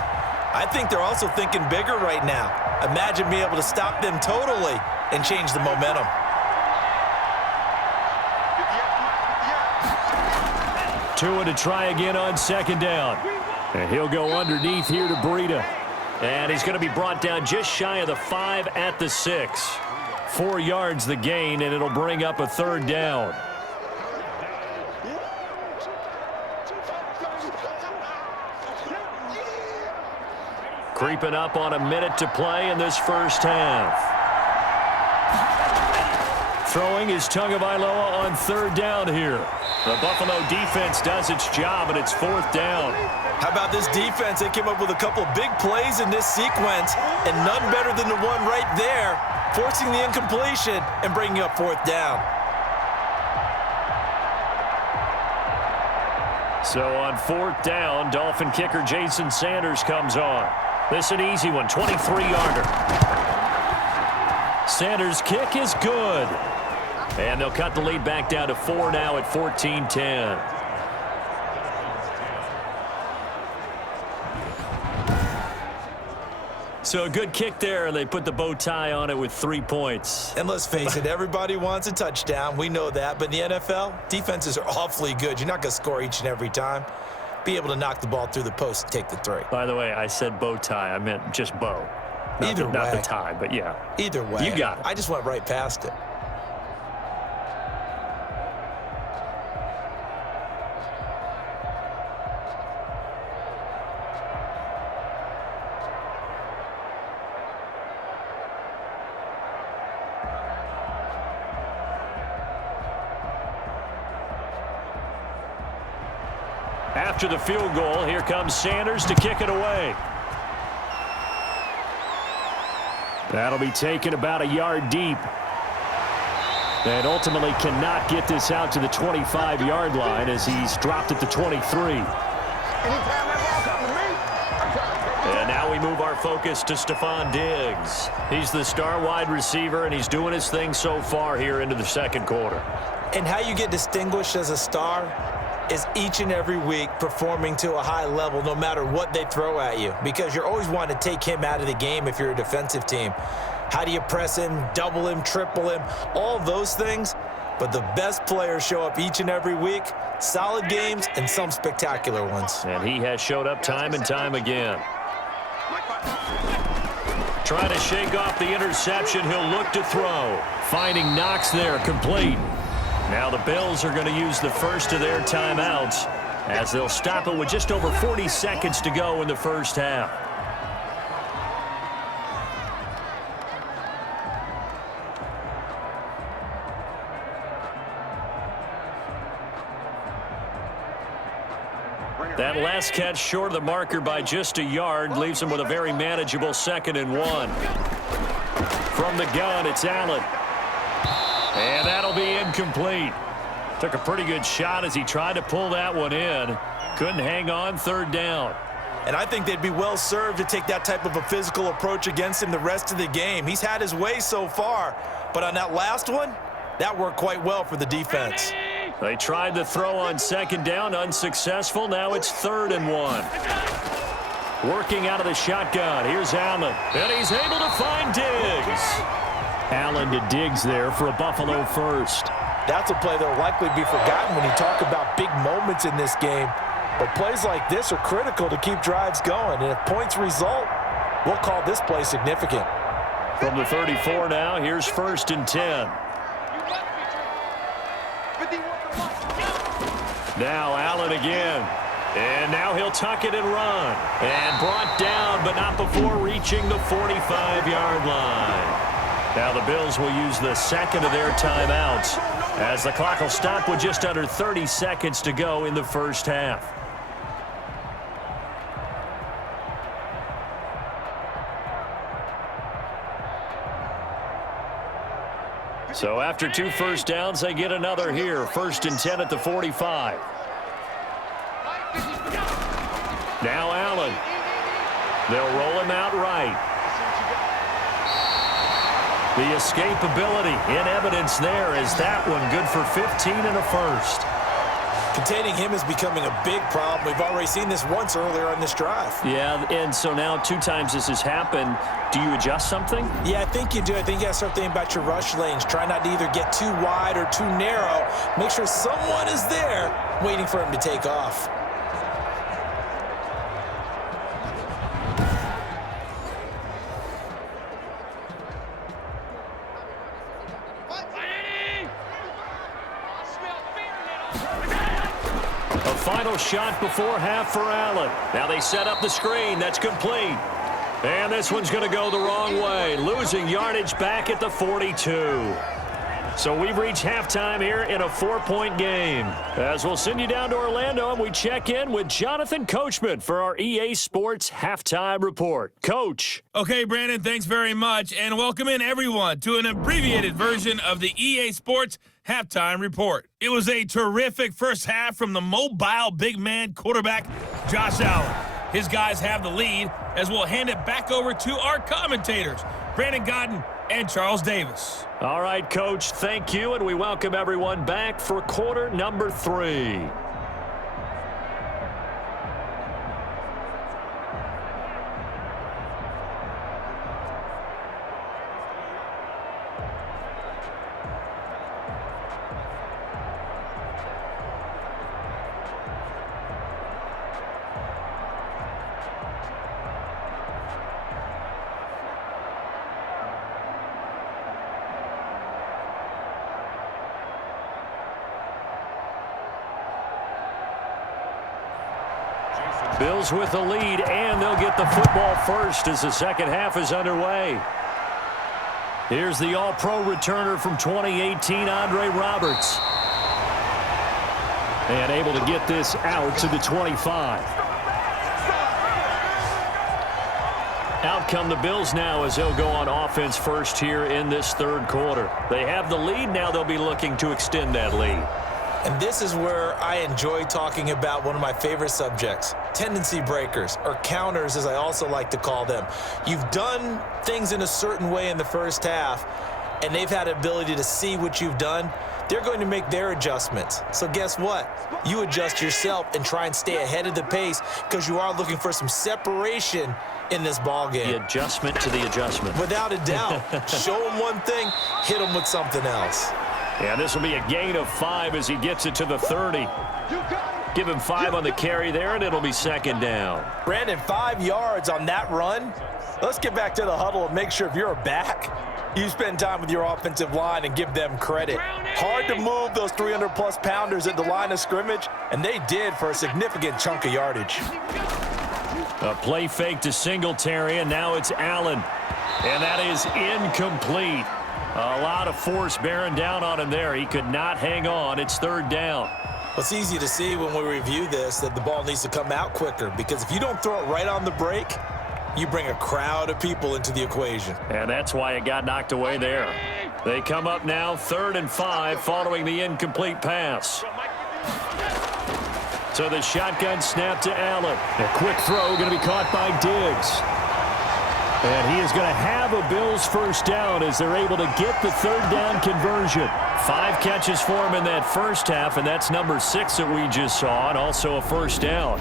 I think they're also thinking bigger right now. Imagine being able to stop them totally and change the momentum. Tua to try again on second down. And he'll go underneath here to Breida. And he's going to be brought down just shy of the 5 at the 6. 4 yards the gain, and it'll bring up a third down. Creeping up on a minute to play in this first half. Throwing is Tagovailoa on third down here. The Buffalo defense does its job, and it's fourth down. How about this defense? They came up with a couple of big plays in this sequence, and none better than the one right there, forcing the incompletion and bringing up fourth down. So on fourth down, Dolphin kicker Jason Sanders comes on. This is an easy one, 23-yarder. Sanders' kick is good. And they'll cut the lead back down to 4 now at 14-10. So a good kick there, and they put the bow tie on it with 3 points. And let's face it, everybody wants a touchdown. We know that. But in the NFL, defenses are awfully good. You're not going to score each and every time. Be able to knock the ball through the post and take the 3. By the way, I said bow tie. I meant just bow. Not the tie, but yeah. Either way. You got it. I just went right past it. After the field goal, here comes Sanders to kick it away. That'll be taken about a yard deep. And ultimately cannot get this out to the 25-yard line as he's dropped at the 23. And now we move our focus to Stephon Diggs. He's the star wide receiver, and he's doing his thing so far here into the second quarter. And how you get distinguished as a star is each and every week performing to a high level no matter what they throw at you, because you're always wanting to take him out of the game if you're a defensive team. How do you press him, double him, triple him, all those things? But the best players show up each and every week, solid games and some spectacular ones. And he has showed up time and time again. Trying to shake off the interception, he'll look to throw. Finding Knox there, complete. Now the Bills are going to use the first of their timeouts as they'll stop it with just over 40 seconds to go in the first half. That last catch short of the marker by just a yard leaves him with a very manageable 2nd and 1. From the gun, it's Allen. And that'll be incomplete. Took a pretty good shot as he tried to pull that one in. Couldn't hang on, third down. And I think they'd be well served to take that type of a physical approach against him the rest of the game. He's had his way so far, but on that last one, that worked quite well for the defense. They tried the throw on second down, unsuccessful. Now it's 3rd and 1. Working out of the shotgun. Here's Allen. And he's able to find Diggs. Allen to Diggs there for a Buffalo first. That's a play that will likely be forgotten when you talk about big moments in this game. But plays like this are critical to keep drives going. And if points result, we'll call this play significant. From the 34 now, here's 1st and 10. Now Allen again. And now he'll tuck it and run. And brought down, but not before reaching the 45-yard line. Now the Bills will use the second of their timeouts as the clock will stop with just under 30 seconds to go in the first half. So after 2 first downs, they get another here. 1st and 10 at the 45. Now Allen. They'll roll him out right. The escapability in evidence there is that one good for 15 and a first. Containing him is becoming a big problem. We've already seen this once earlier on this drive. Yeah, and so now 2 times this has happened. Do you adjust something? Yeah, I think you do. I think you have to start thinking about your rush lanes. Try not to either get too wide or too narrow. Make sure someone is there waiting for him to take off. Final shot before half for Allen. Now they set up the screen. That's complete. And this one's going to go the wrong way. Losing yardage back at the 42. So we've reached halftime here in a 4-point game. As we'll send you down to Orlando and we check in with Jonathan Coachman for our EA Sports Halftime Report. Coach. Okay, Brandon, thanks very much. And welcome in, everyone, to an abbreviated version of the EA Sports Halftime Report. It was a terrific first half from the mobile big man quarterback, Josh Allen. His guys have the lead as we'll hand it back over to our commentators, Brandon Godden and Charles Davis. All right, Coach, thank you, and we welcome everyone back for quarter number 3. Bills with the lead, and they'll get the football first as the second half is underway. Here's the All-Pro returner from 2018, Andre Roberts. And able to get this out to the 25. Out come the Bills now as they'll go on offense first here in this third quarter. They have the lead. Now they'll be looking to extend that lead. And this is where I enjoy talking about one of my favorite subjects, tendency breakers, or counters as I also like to call them. You've done things in a certain way in the first half, and they've had the ability to see what you've done. They're going to make their adjustments. So guess what? You adjust yourself and try and stay ahead of the pace because you are looking for some separation in this ball game. The adjustment to the adjustment. Without a doubt. Show them one thing, hit them with something else. Yeah, this will be a gain of 5 as he gets it to the 30. Give him 5 on the carry there, and it'll be second down. Brandon, 5 yards on that run. Let's get back to the huddle and make sure if you're a back, you spend time with your offensive line and give them credit. Hard to move those 300-plus pounders at the line of scrimmage, and they did for a significant chunk of yardage. A play fake to Singletary, and now it's Allen. And that is incomplete. A lot of force bearing down on him there. He could not hang on. It's third down. Well, it's easy to see when we review this that the ball needs to come out quicker because if you don't throw it right on the break, you bring a crowd of people into the equation. And that's why it got knocked away there. They come up now 3rd and 5 following the incomplete pass. So the shotgun snap to Allen. A quick throw going to be caught by Diggs. And he is going to have a Bills first down as they're able to get the third down conversion. 5 catches for him in that first half, and that's number 6 that we just saw, and also a first down.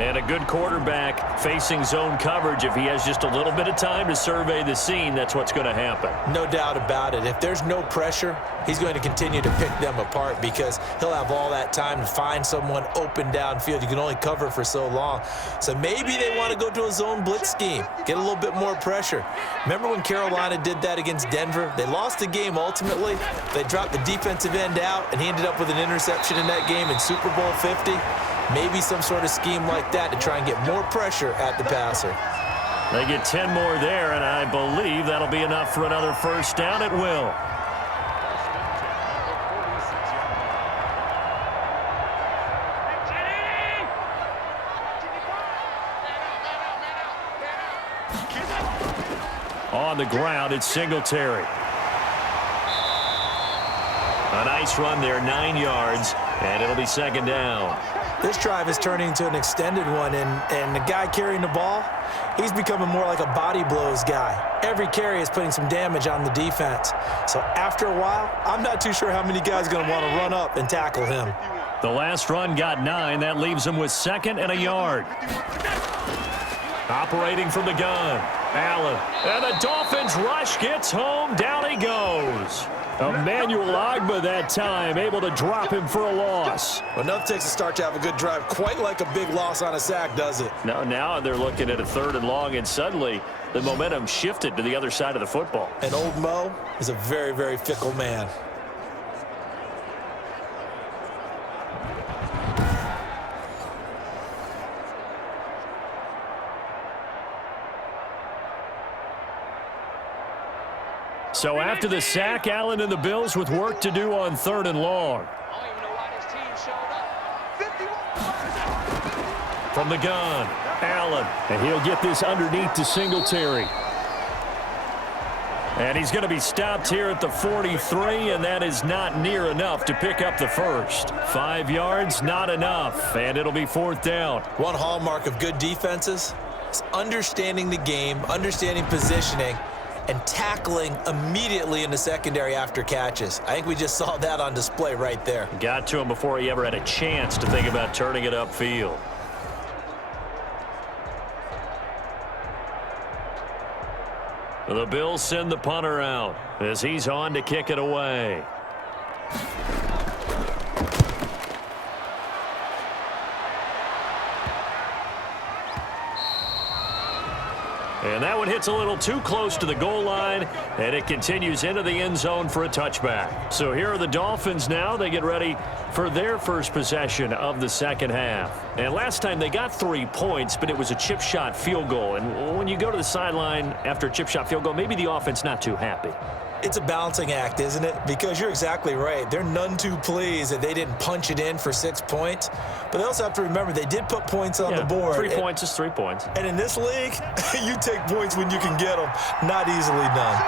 And a good quarterback facing zone coverage. If he has just a little bit of time to survey the scene, that's what's going to happen. No doubt about it. If there's no pressure, he's going to continue to pick them apart because he'll have all that time to find someone open downfield. You can only cover for so long. So maybe they want to go to a zone blitz scheme, get a little bit more pressure. Remember when Carolina did that against Denver? They lost the game ultimately. They dropped the defensive end out, and he ended up with an interception in that game in Super Bowl 50. Maybe some sort of scheme like that to try and get more pressure at the passer. They get 10 more there, and I believe that'll be enough for another first down. It will. On the ground, it's Singletary. A nice run there, 9 yards, and it'll be second down. This drive is turning into an extended one, and the guy carrying the ball, he's becoming more like a body blows guy. Every carry is putting some damage on the defense. So after a while, I'm not too sure how many guys are going to want to run up and tackle him. The last run got 9. That leaves him with 2nd and a yard. Operating from the gun, Allen. And the Dolphins rush gets home. Down he goes. Emmanuel Ogbah that time, able to drop him for a loss. Well, nothing takes a start to have a good drive, quite like a big loss on a sack, does it? Now they're looking at a 3rd and long, and suddenly the momentum shifted to the other side of the football. And old Mo is a very, very fickle man. So after the sack, Allen and the Bills with work to do on 3rd and long. From the gun, Allen. And he'll get this underneath to Singletary. And he's going to be stopped here at the 43, and that is not near enough to pick up the first. 5 yards, not enough, and it'll be 4th down. One hallmark of good defenses is understanding the game, understanding positioning, and tackling immediately in the secondary after catches. I think we just saw that on display right there. Got to him before he ever had a chance to think about turning it upfield. The Bills send the punter out as he's on to kick it away. And that one hits a little too close to the goal line, and it continues into the end zone for a touchback. So here are the Dolphins now. They get ready for their first possession of the second half. And last time they got 3 points, but it was a chip shot field goal. And when you go to the sideline after a chip shot field goal, maybe the offense not too happy. It's a balancing act, isn't it? Because you're exactly right. They're none too pleased that they didn't punch it in for 6 points. But they also have to remember they did put points on the board. 3 points is 3 points. And in this league, you take points when you can get them. Not easily done.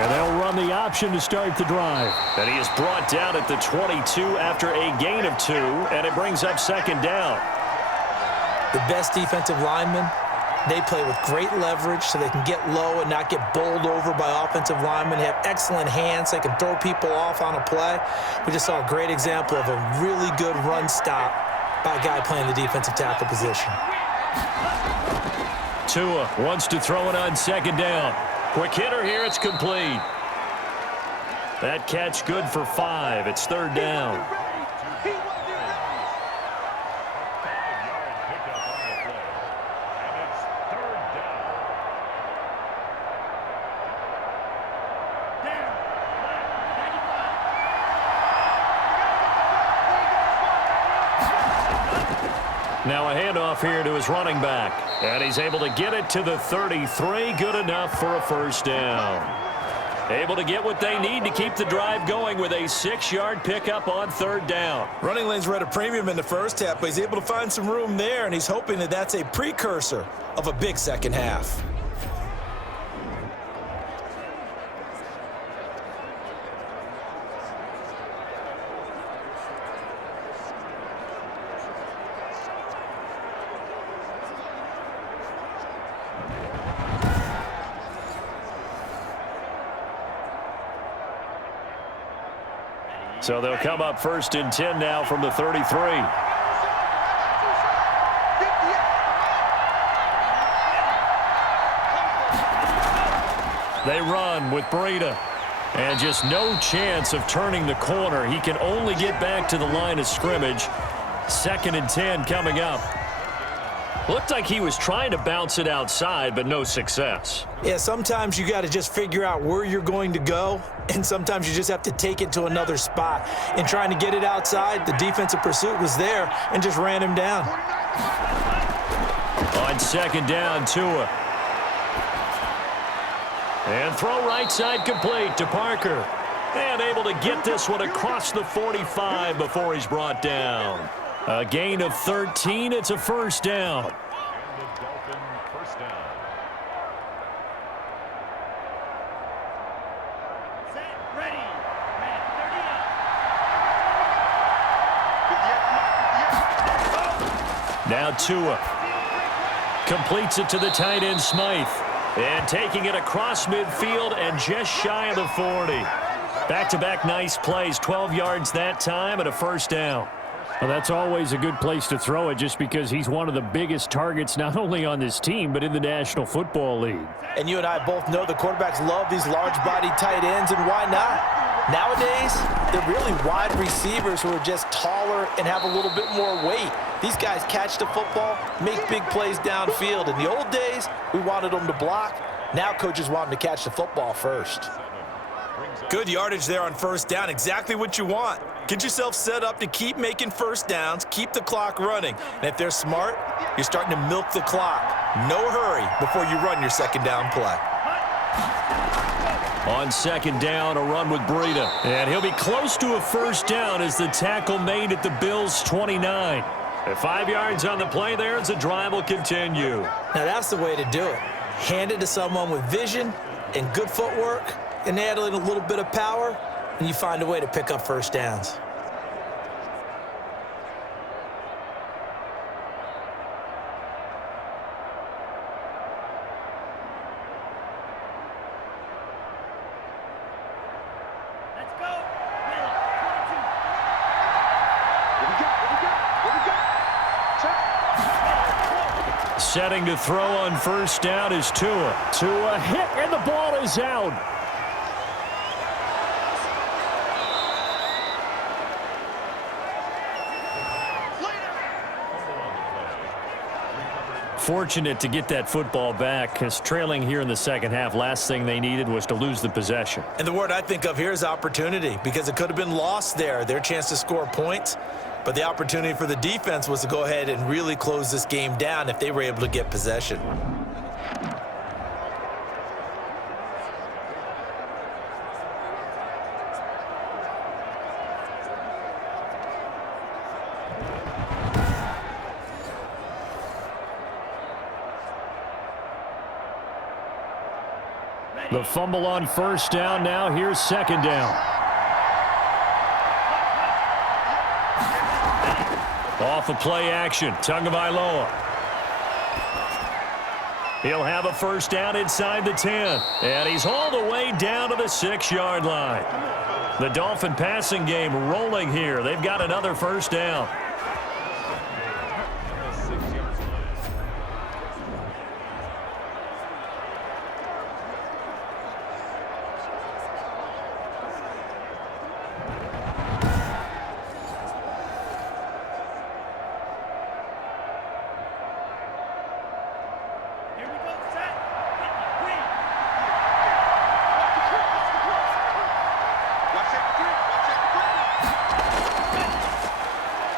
And they'll run the option to start the drive. And he is brought down at the 22 after a gain of 2, and it brings up second down. The best defensive linemen, they play with great leverage so they can get low and not get bowled over by offensive linemen. They have excellent hands. They can throw people off on a play. We just saw a great example of a really good run stop by a guy playing the defensive tackle position. Tua wants to throw it on second down. Quick hitter here. It's complete. That catch good for 5. It's 3rd down. Now a handoff here to his running back. And he's able to get it to the 33. Good enough for a first down. Able to get what they need to keep the drive going with a 6-yard pickup on 3rd down. Running lanes were at a premium in the first half, but he's able to find some room there, and he's hoping that that's a precursor of a big second half. So they'll come up 1st and 10 now from the 33. They run with Breida. And just no chance of turning the corner. He can only get back to the line of scrimmage. 2nd and 10 coming up. Looked like he was trying to bounce it outside, but no success. Yeah, sometimes you got to just figure out where you're going to go, and sometimes you just have to take it to another spot. And trying to get it outside, the defensive pursuit was there and just ran him down. On 2nd down, Tua. And throw right side complete to Parker. And able to get this one across the 45 before he's brought down. A gain of 13. It's a 1st down. And the Dolphin 1st down. Set, ready. Man, 30 up. Now Tua. Completes it to the tight end, Smythe. And taking it across midfield and just shy of the 40. Back-to-back nice plays, 12 yards that time and a 1st down. Well, that's always a good place to throw it just because he's one of the biggest targets not only on this team but in the National Football League. And you and I both know the quarterbacks love these large-body tight ends, and why not? Nowadays, they're really wide receivers who are just taller and have a little bit more weight. These guys catch the football, make big plays downfield. In the old days, we wanted them to block. Now coaches want them to catch the football first. Good yardage there on 1st down. Exactly what you want. Get yourself set up to keep making 1st downs, keep the clock running. And if they're smart, you're starting to milk the clock. No hurry before you run your 2nd down play. On 2nd down, a run with Breida. And he'll be close to a 1st down as the tackle made at the Bills' 29. At 5 yards on the play there as the drive will continue. Now that's the way to do it. Hand it to someone with vision and good footwork, and add in a little bit of power, and you find a way to pick up 1st downs. Let's go. Miller, 22. Here we go. Check. Setting to throw on 1st down is Tua. Tua hit, and the ball is out. Fortunate to get that football back, because trailing here in the 2nd half, last thing they needed was to lose the possession. And the word I think of here is opportunity, because it could have been lost there, their chance to score points. But the opportunity for the defense was to go ahead and really close this game down if they were able to get possession. The fumble on 1st down. Now here's 2nd down. Off of play action, Tagovailoa. He'll have a 1st down inside the 10. And he's all the way down to the 6-yard line. The Dolphin passing game rolling here. They've got another 1st down.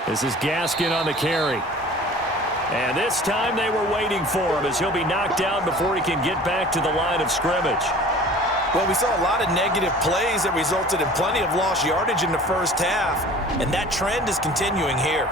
This is Gaskin on the carry. And this time they were waiting for him as he'll be knocked down before he can get back to the line of scrimmage. Well, we saw a lot of negative plays that resulted in plenty of lost yardage in the 1st half, and that trend is continuing here.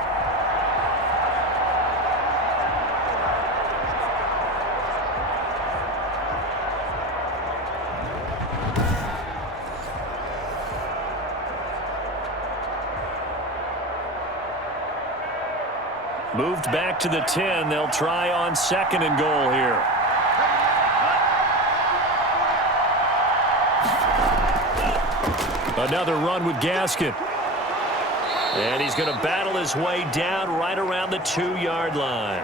Moved back to the 10. They'll try on 2nd and goal here. Another run with Gaskin. And he's going to battle his way down right around the 2-yard line.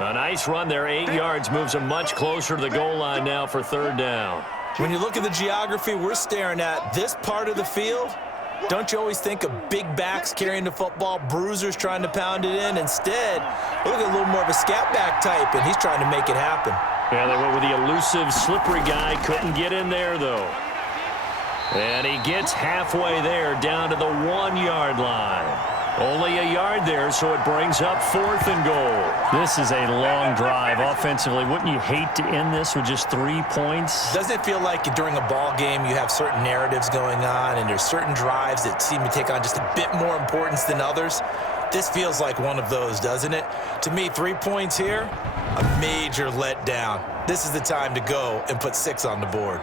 A nice run there, 8 yards, moves him much closer to the goal line now for 3rd down. When you look at the geography we're staring at, this part of the field, don't you always think of big backs carrying the football, bruisers trying to pound it in? Instead, look at a little more of a scat back type, and he's trying to make it happen. Yeah, they went with the elusive, slippery guy. Couldn't get in there, though. And he gets halfway there, down to the 1-yard line. Only a yard there, so it brings up 4th and goal. This is a long drive offensively. Wouldn't you hate to end this with just 3 points? Doesn't it feel like during a ball game you have certain narratives going on and there's certain drives that seem to take on just a bit more importance than others? This feels like one of those, doesn't it? To me, 3 points here, a major letdown. This is the time to go and put 6 on the board.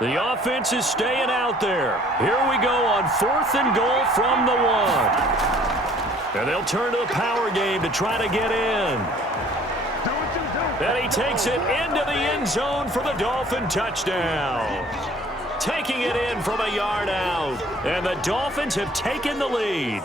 The offense is staying out there. Here we go on 4th and goal from the 1. And they'll turn to the power game to try to get in. And he takes it into the end zone for the Dolphin touchdown. Taking it in from a yard out. And the Dolphins have taken the lead.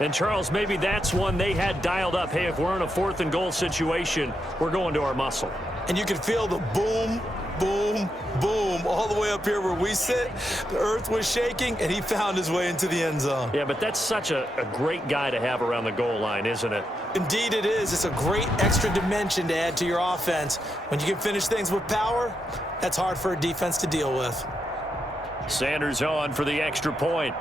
And, Charles, maybe that's one they had dialed up. Hey, if we're in a 4th and goal situation, we're going to our muscle. And you can feel the boom, boom, boom, all the way up here where we sit. The earth was shaking, and he found his way into the end zone. Yeah, but that's such a great guy to have around the goal line, isn't it? Indeed it is. It's a great extra dimension to add to your offense. When you can finish things with power, that's hard for a defense to deal with. Sanders on for the extra point.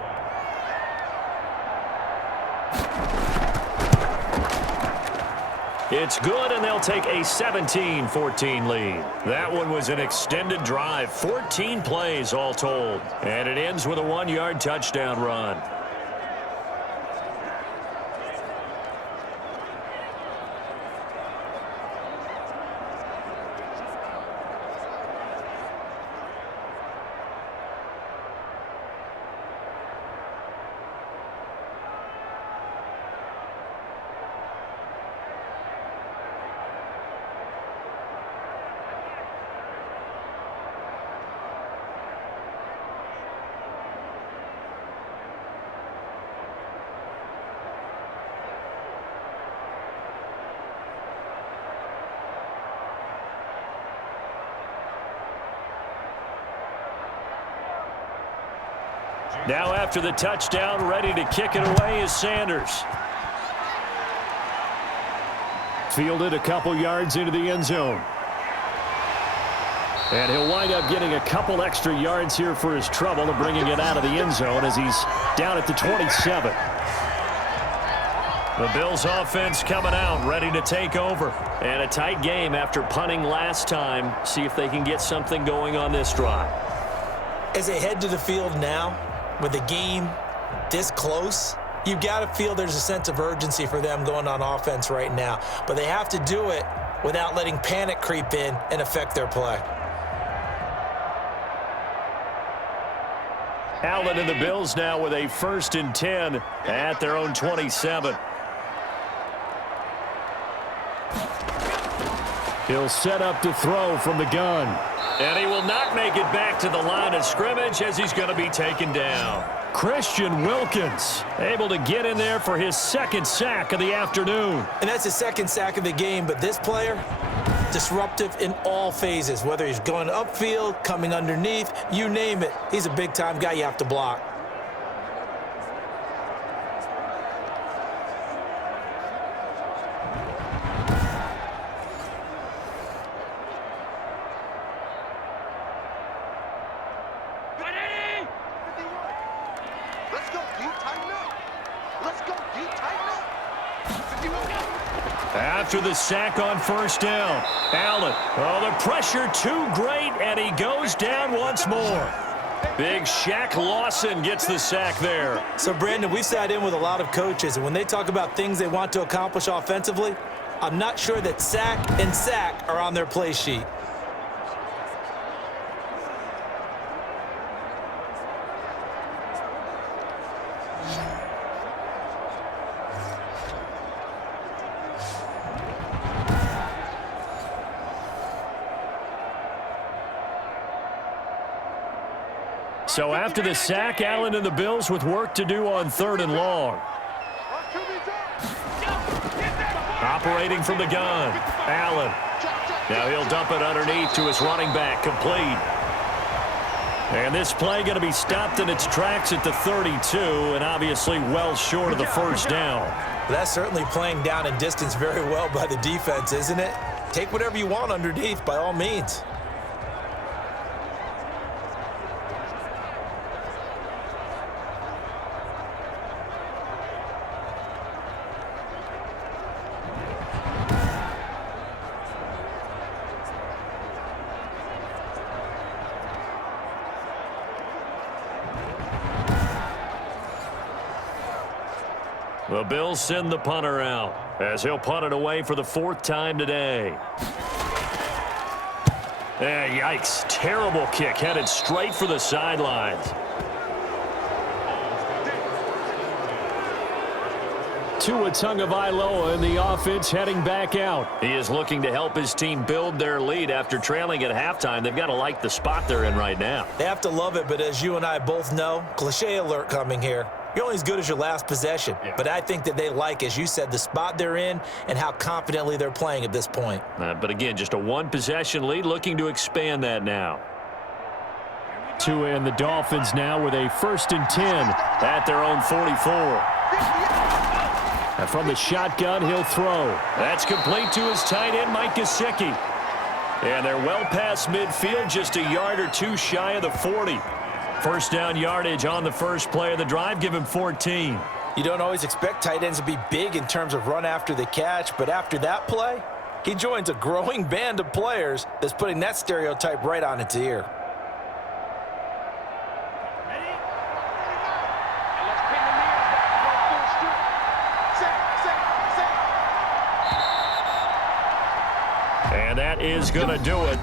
It's good, and they'll take a 17-14 lead. That one was an extended drive, 14 plays all told. And it ends with a 1-yard touchdown run. Now after the touchdown, ready to kick it away is Sanders. Fielded a couple yards into the end zone. And he'll wind up getting a couple extra yards here for his trouble of bringing it out of the end zone as he's down at the 27. The Bills offense coming out, ready to take over. And a tight game after punting last time. See if they can get something going on this drive. As they head to the field now, with the game this close, you got to feel there's a sense of urgency for them going on offense right now. But they have to do it without letting panic creep in and affect their play. Allen and the Bills now with a 1st and 10 at their own 27. He'll set up to throw from the gun. And he will not make it back to the line of scrimmage as he's going to be taken down. Christian Wilkins able to get in there for his 2nd sack of the afternoon. And that's his 2nd sack of the game, but this player, disruptive in all phases, whether he's going upfield, coming underneath, you name it. He's a big-time guy you have to block. After the sack on 1st down, Allen. Oh, the pressure too great, and he goes down once more. Big Shaq Lawson gets the sack there. So, Brandon, we've sat in with a lot of coaches, and when they talk about things they want to accomplish offensively, I'm not sure that sack and sack are on their play sheet. So after the sack, Allen and the Bills with work to do on 3rd and long. Operating from the gun, Allen. Now he'll dump it underneath to his running back, complete. And this play going to be stopped in its tracks at the 32, and obviously well short of the first down. That's certainly playing down and distance very well by the defense, isn't it? Take whatever you want underneath, by all means. The Bills send the punter out as he'll punt it away for the 4th time today. Yikes. Terrible kick headed straight for the sidelines. Tua Tagovailoa in the offense heading back out. He is looking to help his team build their lead after trailing at halftime. They've got to like the spot they're in right now. They have to love it, but as you and I both know, cliche alert coming here. You're only as good as your last possession. Yeah. But I think that they like, as you said, the spot they're in and how confidently they're playing at this point. But again, just a 1-possession lead, looking to expand that now. Tua and the Dolphins now with a 1st and 10 at their own 44. And from the shotgun, he'll throw. That's complete to his tight end, Mike Gesicki. And they're well past midfield, just a yard or two shy of the 40. First down yardage on the first play of the drive. Give him 14. You don't always expect tight ends to be big in terms of run after the catch, but after that play, he joins a growing band of players that's putting that stereotype right on its ear. And that is going to do it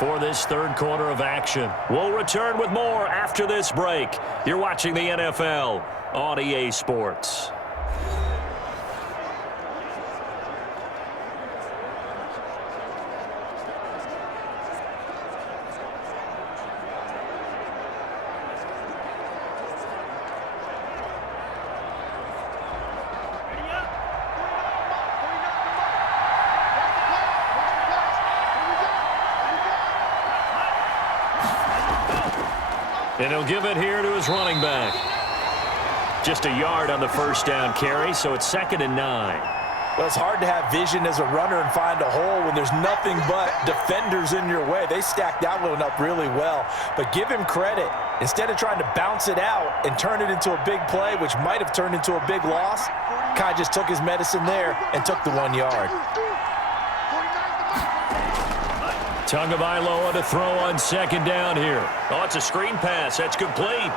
for this 3rd quarter of action. We'll return with more after this break. You're watching the NFL on EA Sports. And he'll give it here to his running back. Just a yard on the first down carry, so it's 2nd and 9. Well, it's hard to have vision as a runner and find a hole when there's nothing but defenders in your way. They stacked that one up really well. But give him credit. Instead of trying to bounce it out and turn it into a big play, which might have turned into a big loss, Kai just took his medicine there and took the 1 yard. Tagovailoa to throw on 2nd down here. Oh, it's a screen pass. That's complete.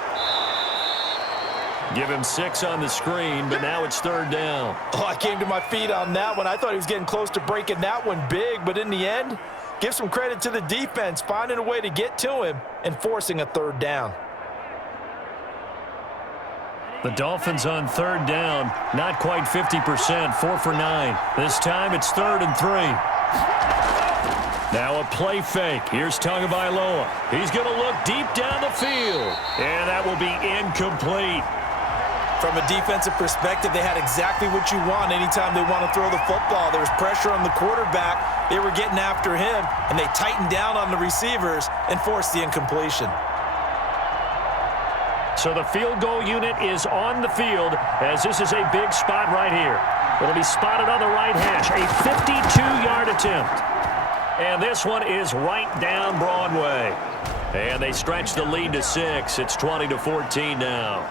Give him 6 on the screen, but now it's 3rd down. Oh, I came to my feet on that one. I thought he was getting close to breaking that one big, but in the end, give some credit to the defense, finding a way to get to him and forcing a 3rd down. The Dolphins on 3rd down, not quite 50%, 4 for 9. This time it's 3rd and 3. Now a play fake. Here's Tagovailoa. He's going to look deep down the field. And that will be incomplete. From a defensive perspective, they had exactly what you want anytime they want to throw the football. There was pressure on the quarterback. They were getting after him, and they tightened down on the receivers and forced the incompletion. So the field goal unit is on the field as this is a big spot right here. It'll be spotted on the right hash. A 52-yard attempt. And this one is right down Broadway. And they stretch the lead to 6. It's 20-14 now.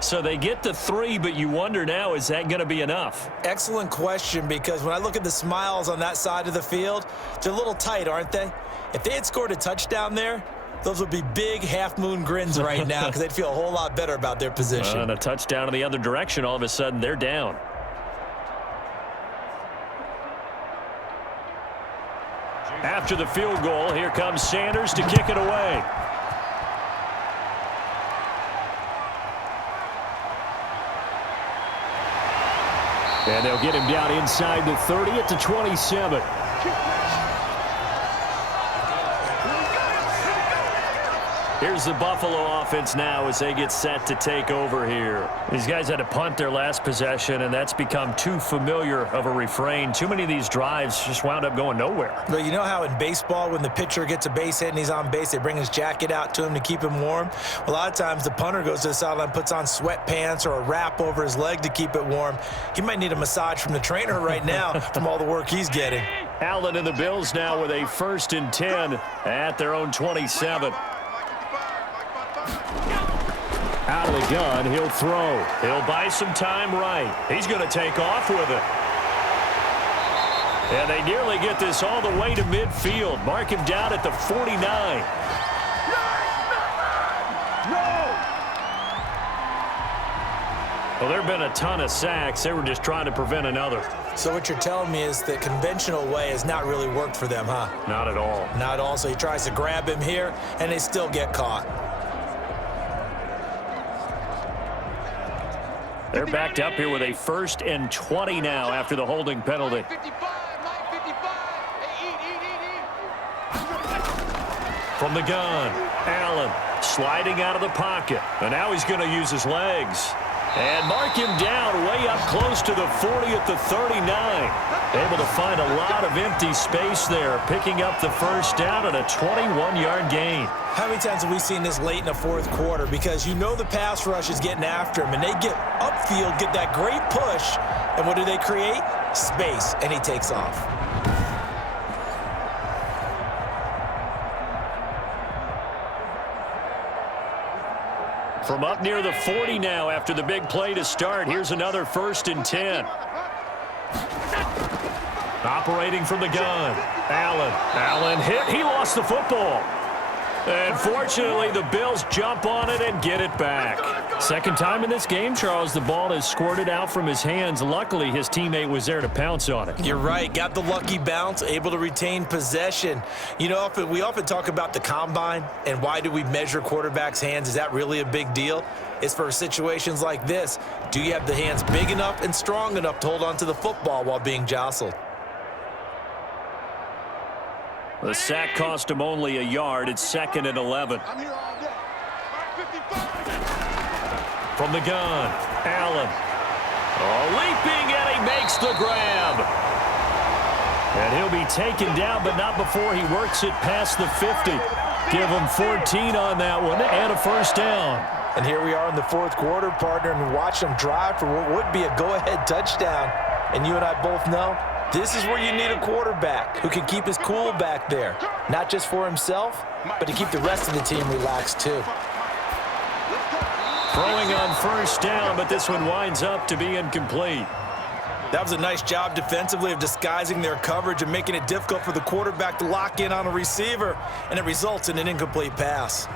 So they get the 3, but you wonder now, is that going to be enough? Excellent question, because when I look at the smiles on that side of the field, they're a little tight, aren't they? If they had scored a touchdown there, those would be big half-moon grins right now because they'd feel a whole lot better about their position. And a touchdown in the other direction, all of a sudden, they're down. After the field goal, here comes Sanders to kick it away. And they'll get him down inside the 30 at the 27. Here's the Buffalo offense now as they get set to take over here. These guys had to punt their last possession, and that's become too familiar of a refrain. Too many of these drives just wound up going nowhere. But you know how in baseball, when the pitcher gets a base hit and he's on base, they bring his jacket out to him to keep him warm? A lot of times the punter goes to the sideline, puts on sweatpants or a wrap over his leg to keep it warm. He might need a massage from the trainer right now from all the work he's getting. Allen and the Bills now with a 1st and 10 at their own 27. Out of the gun, he'll throw. He'll buy some time right. He's going to take off with it. And they nearly get this all the way to midfield. Mark him down at the 49. Well, there have been a ton of sacks. They were just trying to prevent another. So what you're telling me is the conventional way has not really worked for them, huh? Not at all. Not at all. So he tries to grab him here, and they still get caught. They're backed up here with a 1st and 20 now after the holding penalty. From the gun, Allen sliding out of the pocket. And now he's going to use his legs. And mark him down way up close to the 40 at the 39. Able to find a lot of empty space there, picking up the 1st down and a 21-yard gain. How many times have we seen this late in the 4th quarter? Because you know the pass rush is getting after him, and they get upfield, get that great push, and what do they create? Space, and he takes off. From up near the 40 now after the big play to start, here's another 1st and 10. Operating from the gun, Allen hit. He lost the football. And fortunately, the Bills jump on it and get it back. Second time in this game, Charles, the ball has squirted out from his hands. Luckily, his teammate was there to pounce on it. You're right. Got the lucky bounce, able to retain possession. You know, we often talk about the combine and why do we measure quarterbacks' hands. Is that really a big deal? It's for situations like this. Do you have the hands big enough and strong enough to hold on to the football while being jostled? The sack cost him only a yard. It's 2nd and 11. From the gun, Allen. Leaping, and he makes the grab. And he'll be taken down, but not before he works it past the 50. Give him 14 on that one and a 1st down. And here we are in the 4th quarter, partner, and watch them drive for what would be a go-ahead touchdown. And you and I both know this is where you need a quarterback who can keep his cool back there, not just for himself, but to keep the rest of the team relaxed too. Throwing on 1st down, but this one winds up to be incomplete. That was a nice job defensively of disguising their coverage and making it difficult for the quarterback to lock in on a receiver, and it results in an incomplete pass.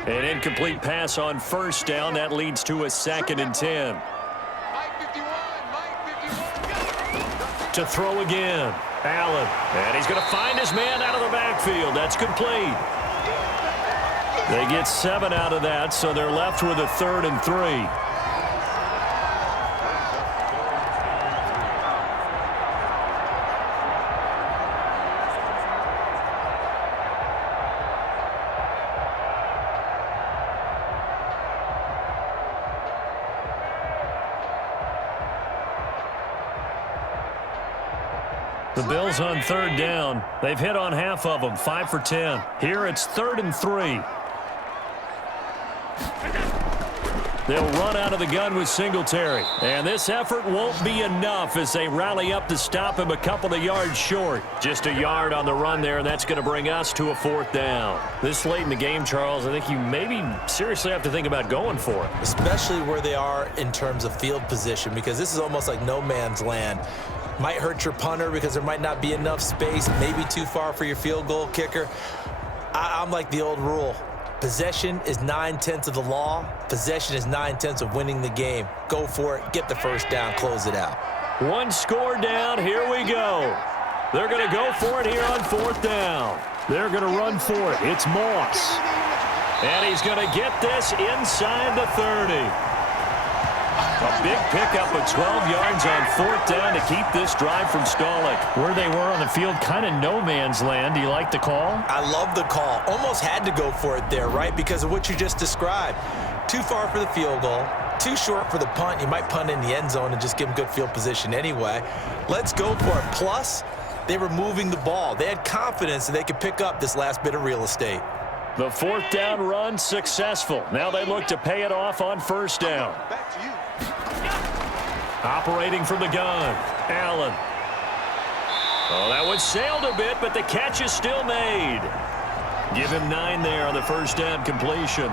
An incomplete pass on 1st down. That leads to a 2nd and 10. To throw again, Allen. And he's going to find his man out of the backfield. That's complete. They get 7 out of that, so they're left with a 3rd and 3. The Bills on 3rd down. They've hit on half of them, 5 for 10. Here it's 3rd and 3. They'll run out of the gun with Singletary. And this effort won't be enough as they rally up to stop him a couple of yards short. Just a yard on the run there, and that's going to bring us to a 4th down. This late in the game, Charles, I think you maybe seriously have to think about going for it. Especially where they are in terms of field position, because this is almost like no man's land. Might hurt your punter because there might not be enough space, maybe too far for your field goal kicker. I'm like the old rule. Possession is 9/10 of the law. Possession is 9/10 of winning the game. Go for it. Get the 1st down. Close it out. One score down. Here we go. They're going to go for it here on 4th down. They're going to run for it. It's Moss. And he's going to get this inside the 30. A big pickup of 12 yards on 4th down to keep this drive from stalling. Where they were on the field, kind of no man's land. Do you like the call? I love the call. Almost had to go for it there, right? Because of what you just described. Too far for the field goal. Too short for the punt. You might punt in the end zone and just give them good field position anyway. Let's go for it. Plus, they were moving the ball. They had confidence that they could pick up this last bit of real estate. The 4th down run successful. Now they look to pay it off on 1st down. Operating from the gun, Allen. Oh, that one sailed a bit, but the catch is still made. Give him 9 there on the 1st down completion.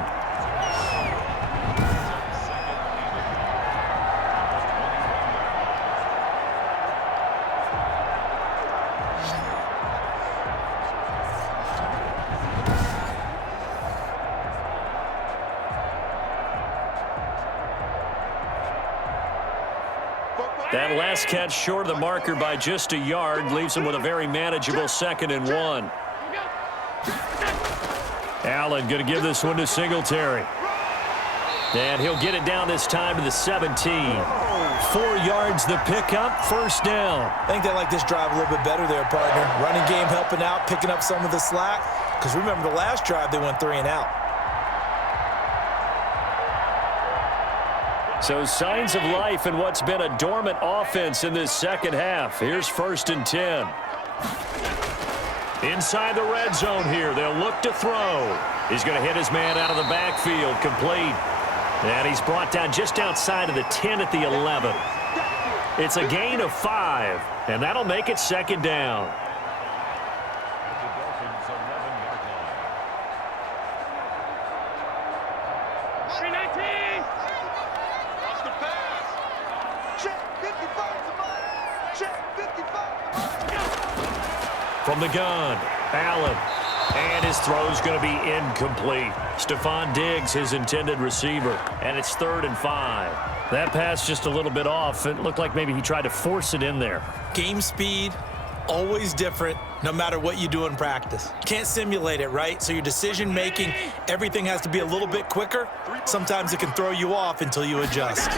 That last catch short of the marker by just a yard leaves him with a very manageable 2nd and 1. Allen going to give this one to Singletary. And he'll get it down this time to the 17. 4 yards the pickup, 1st down. I think they like this drive a little bit better there, partner. Running game helping out, picking up some of the slack. Because remember, the last drive they went 3 and out. So signs of life in what's been a dormant offense in this 2nd half. Here's 1st and 10. Inside the red zone here. They'll look to throw. He's going to hit his man out of the backfield. Complete. And he's brought down just outside of the 10 at the 11. It's a gain of 5. And that'll make it 2nd down. From the gun, Allen. And his throw's going to be incomplete. Stephon Diggs, his intended receiver. And it's 3rd and 5. That pass just a little bit off. It looked like maybe he tried to force it in there. Game speed, always different, no matter what you do in practice. Can't simulate it, right? So your decision-making, everything has to be a little bit quicker. Sometimes it can throw you off until you adjust.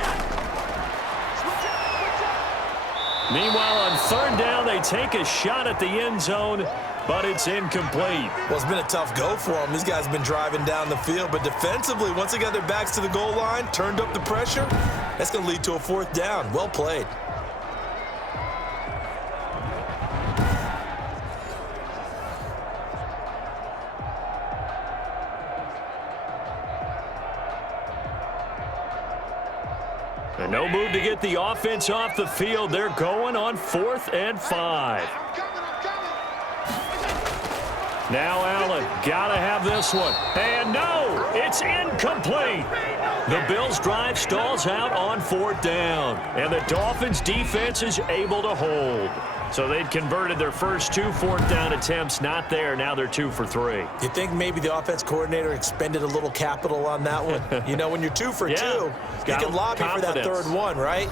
Meanwhile, on 3rd down, they take a shot at the end zone, but it's incomplete. Well, it's been a tough go for them. These guys have been driving down the field, but defensively, once they got their backs to the goal line, turned up the pressure, that's going to lead to a 4th down. Well played. And no move to get the offense off the field. They're going on 4th and 5. Now Allen, gotta have this one. And no, it's incomplete. The Bills' drive stalls out on 4th down. And the Dolphins' defense is able to hold. So they'd converted their first 2 4th down attempts. Not there. Now they're 2 for 3. You think maybe the offense coordinator expended a little capital on that one? You know, when you're 2 for 2, you can lobby for that 3rd one, right?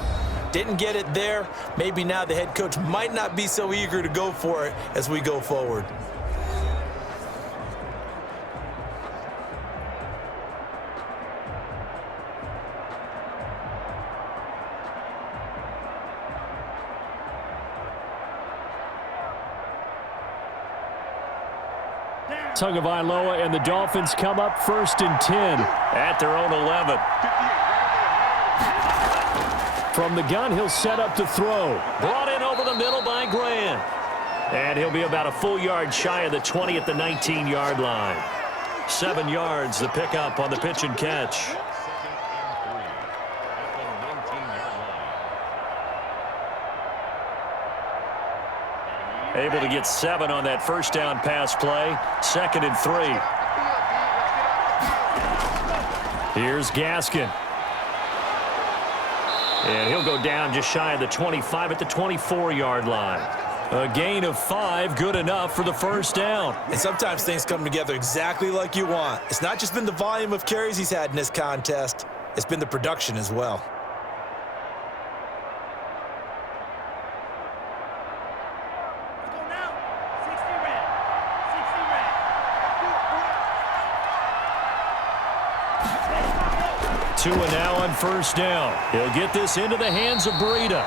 Didn't get it there. Maybe now the head coach might not be so eager to go for it as we go forward. Tagovailoa and the Dolphins come up 1st and 10 at their own 11. From the gun, he'll set up to throw. Brought in over the middle by Grant. And he'll be about a full yard shy of the 20 at the 19-yard line. 7 yards, the pickup on the pitch and catch. Able to get 7 on that 1st down pass play. 2nd and 3. Here's Gaskin. And he'll go down just shy of the 25 at the 24-yard line. A gain of 5, good enough for the 1st down. And sometimes things come together exactly like you want. It's not just been the volume of carries he's had in this contest. It's been the production as well. Tua now on first down. He'll get this into the hands of Breida.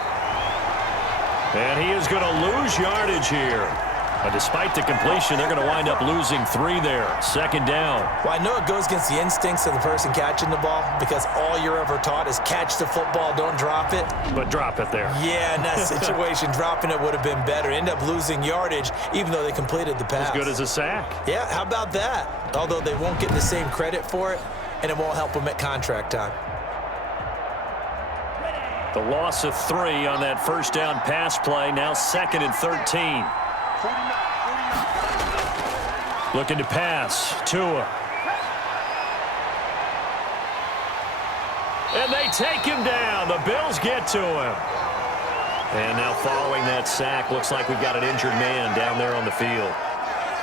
And he is going to lose yardage here. But despite the completion, they're going to wind up losing 3 there. Second down. Well, I know it goes against the instincts of the person catching the ball because all you're ever taught is catch the football, don't drop it. But drop it there. Yeah, in that situation, dropping it would have been better. End up losing yardage, even though they completed the pass. As good as a sack. Yeah, how about that? Although they won't get the same credit for it, and it won't help them at contract time. The loss of 3 on that first down pass play. Now 2nd and 13. Looking to pass. Tua. And they take him down. The Bills get to him. And now following that sack, looks like we've got an injured man down there on the field.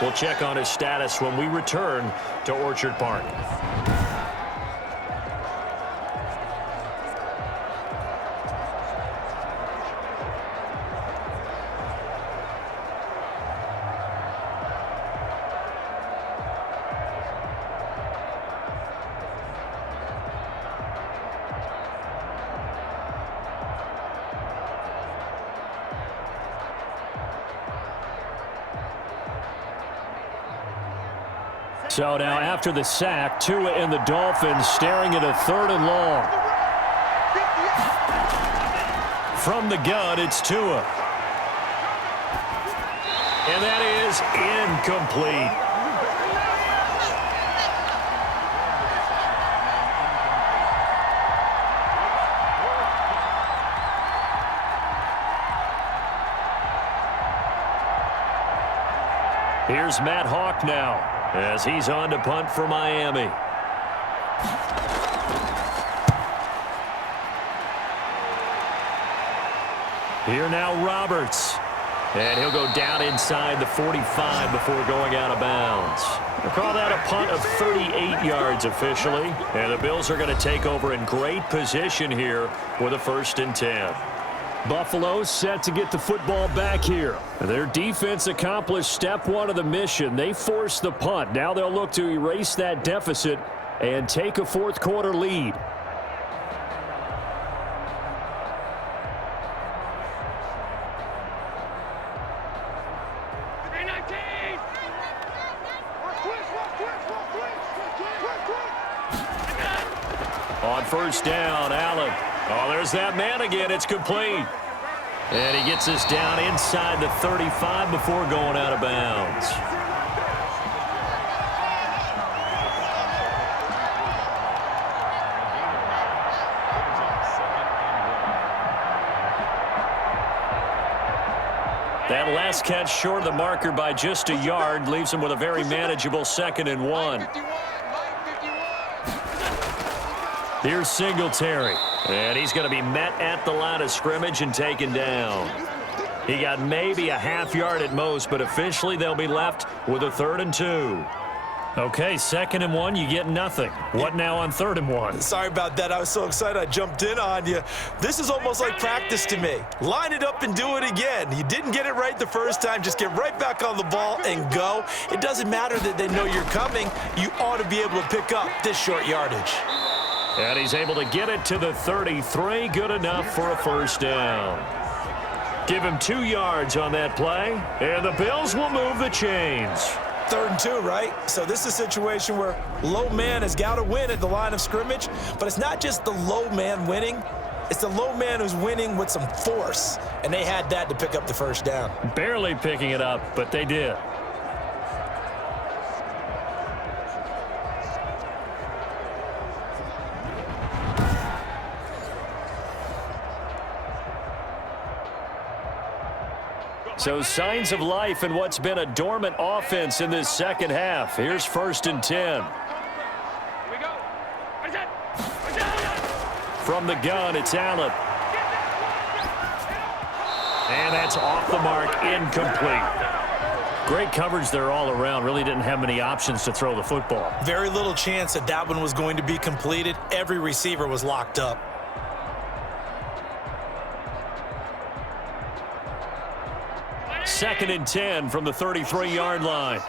We'll check on his status when we return to Orchard Park. So now after the sack, Tua and the Dolphins staring at a 3rd and long. From the gun, it's Tua. And that is incomplete. Here's Matt Hawk now, as he's on to punt for Miami. Here now Roberts. And he'll go down inside the 45 before going out of bounds. We'll call that a punt of 38 yards officially. And the Bills are going to take over in great position here with a 1st and 10. Buffalo set to get the football back here. Their defense accomplished step 1 of the mission. They forced the punt. Now they'll look to erase that deficit and take a 4th quarter lead. On first down, Allen. Oh, there's that man again. It's complete. And he gets us down inside the 35 before going out of bounds. That last catch short of the marker by just a yard leaves him with a very manageable 2nd and 1. Here's Singletary. And he's going to be met at the line of scrimmage and taken down. He got maybe a half yard at most, but officially they'll be left with a 3rd and 2. Okay, 2nd and 1, you get nothing. What now on 3rd and 1? Sorry about that. I was so excited I jumped in on you. This is almost like practice to me. Line it up and do it again. You didn't get it right the first time. Just get right back on the ball and go. It doesn't matter that they know you're coming. You ought to be able to pick up this short yardage. And he's able to get it to the 33. Good enough for a 1st down. Give him 2 yards on that play. And the Bills will move the chains. 3rd and 2, right? So this is a situation where low man has got to win at the line of scrimmage. But it's not just the low man winning. It's the low man who's winning with some force. And they had that to pick up the 1st down. Barely picking it up, but they did. So signs of life in what's been a dormant offense in this second half. Here's 1st and 10. From the gun, it's Allen. And that's off the mark, incomplete. Great coverage there all around. Really didn't have many options to throw the football. Very little chance that that one was going to be completed. Every receiver was locked up. Second and 10 from the 33-yard line.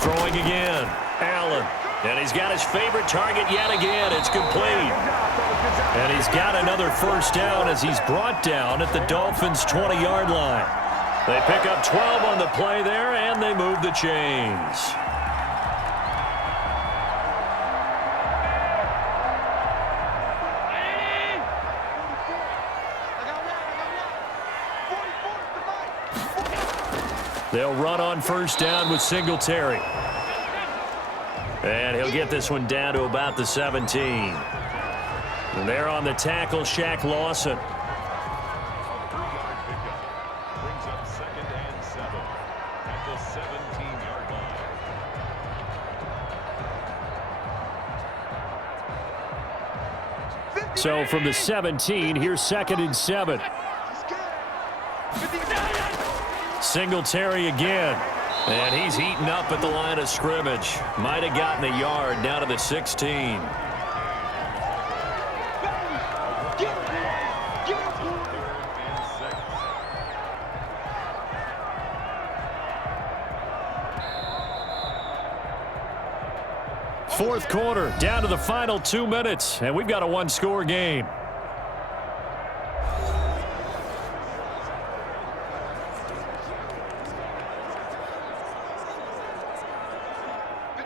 Throwing again. Allen. And he's got his favorite target yet again. It's complete. And he's got another first down as he's brought down at the Dolphins' 20-yard line. They pick up 12 on the play there, and they move the chains. They'll run on first down with Singletary. And he'll get this one down to about the 17. And there on the tackle, Shaq Lawson. Brings up 2nd and 7 at the 17-yard line. So from the 17, here's 2nd and 7. Singletary again. And he's heating up at the line of scrimmage. Might have gotten a yard down to the 16. Fourth quarter, down to the final 2 minutes, and we've got a one-score game.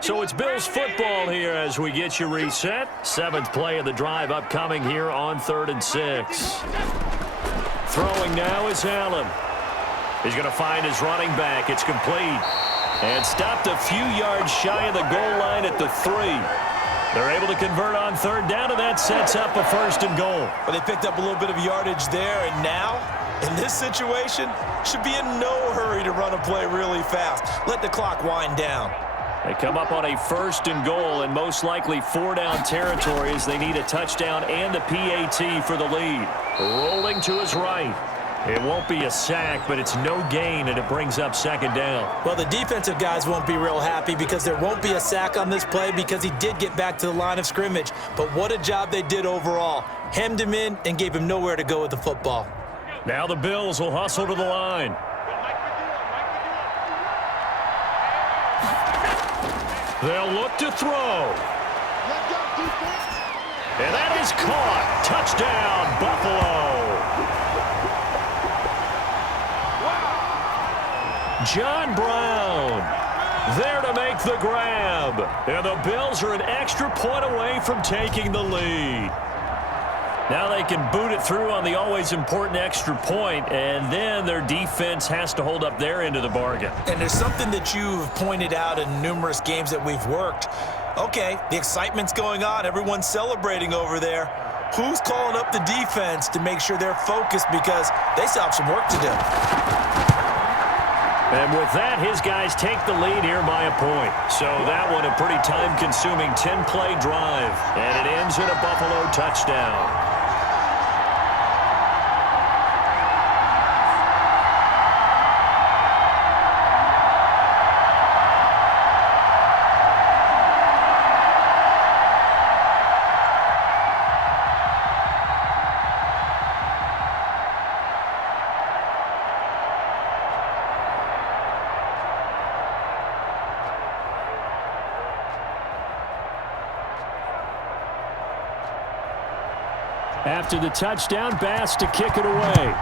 So it's Bills football here as we get you reset. 7th play of the drive upcoming here on 3rd and 6. Throwing now is Allen. He's going to find his running back. It's complete. And stopped a few yards shy of the goal line at the 3. They're able to convert on 3rd down, and that sets up a 1st and goal. Well, they picked up a little bit of yardage there, and now, in this situation, should be in no hurry to run a play really fast. Let the clock wind down. They come up on a 1st and goal and most likely 4-down territory as they need a touchdown and a PAT for the lead. Rolling to his right. It won't be a sack, but it's no gain, and it brings up 2nd down. Well, the defensive guys won't be real happy because there won't be a sack on this play because he did get back to the line of scrimmage. But what a job they did overall. Hemmed him in and gave him nowhere to go with the football. Now the Bills will hustle to the line. They'll look to throw. And that is caught. Touchdown, Buffalo. John Brown there to make the grab. And the Bills are an extra point away from taking the lead. Now they can boot it through on the always important extra point, and then their defense has to hold up their end of the bargain. And there's something that you've pointed out in numerous games that we've worked. Okay, the excitement's going on. Everyone's celebrating over there. Who's calling up the defense to make sure they're focused because they still have some work to do? And with that, his guys take the lead here by a point. So that one a pretty time-consuming 10-play drive, and it ends in a Buffalo touchdown. After the touchdown, Bass to kick it away.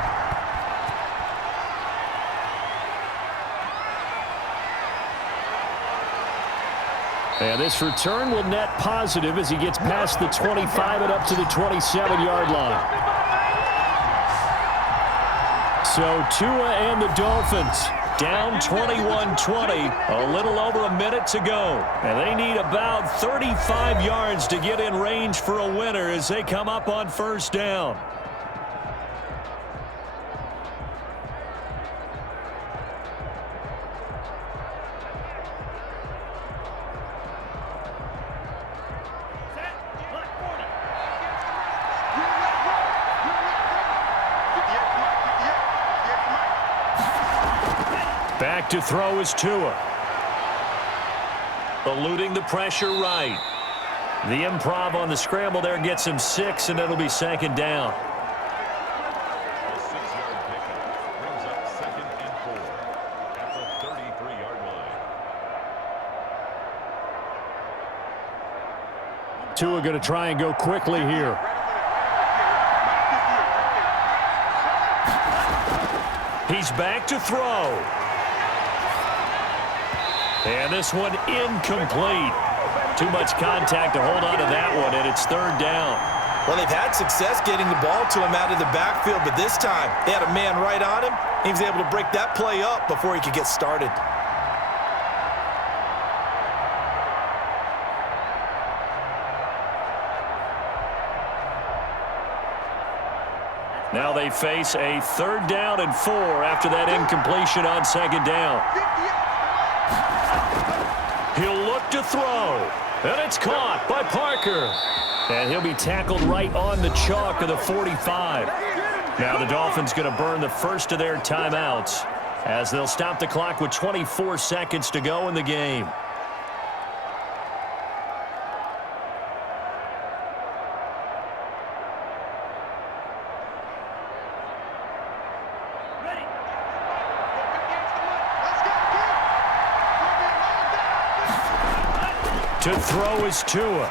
And this return will net positive as he gets past the 25 and up to the 27-yard line. So Tua and the Dolphins down 21-20, a little over a minute to go. And they need about 35 yards to get in range for a winner as they come up on 1st down. Back to throw is Tua. Eluding the pressure right. The improv on the scramble there gets him 6, and it'll be 2nd down. A 6-yard pickup brings up 2nd and 4 at the 33-yard line. Tua going to try and go quickly here. He's back to throw. And this one incomplete. Too much contact to hold on to that one, and it's third down. Well, they've had success getting the ball to him out of the backfield, but this time they had a man right on him. He was able to break that play up before he could get started. Now they face a 3rd down and 4 after that incompletion on 2nd down. He'll look to throw, and it's caught by Parker. And he'll be tackled right on the chalk of the 45. Now the Dolphins going to burn the first of their timeouts as they'll stop the clock with 24 seconds to go in the game. To throw is Tua.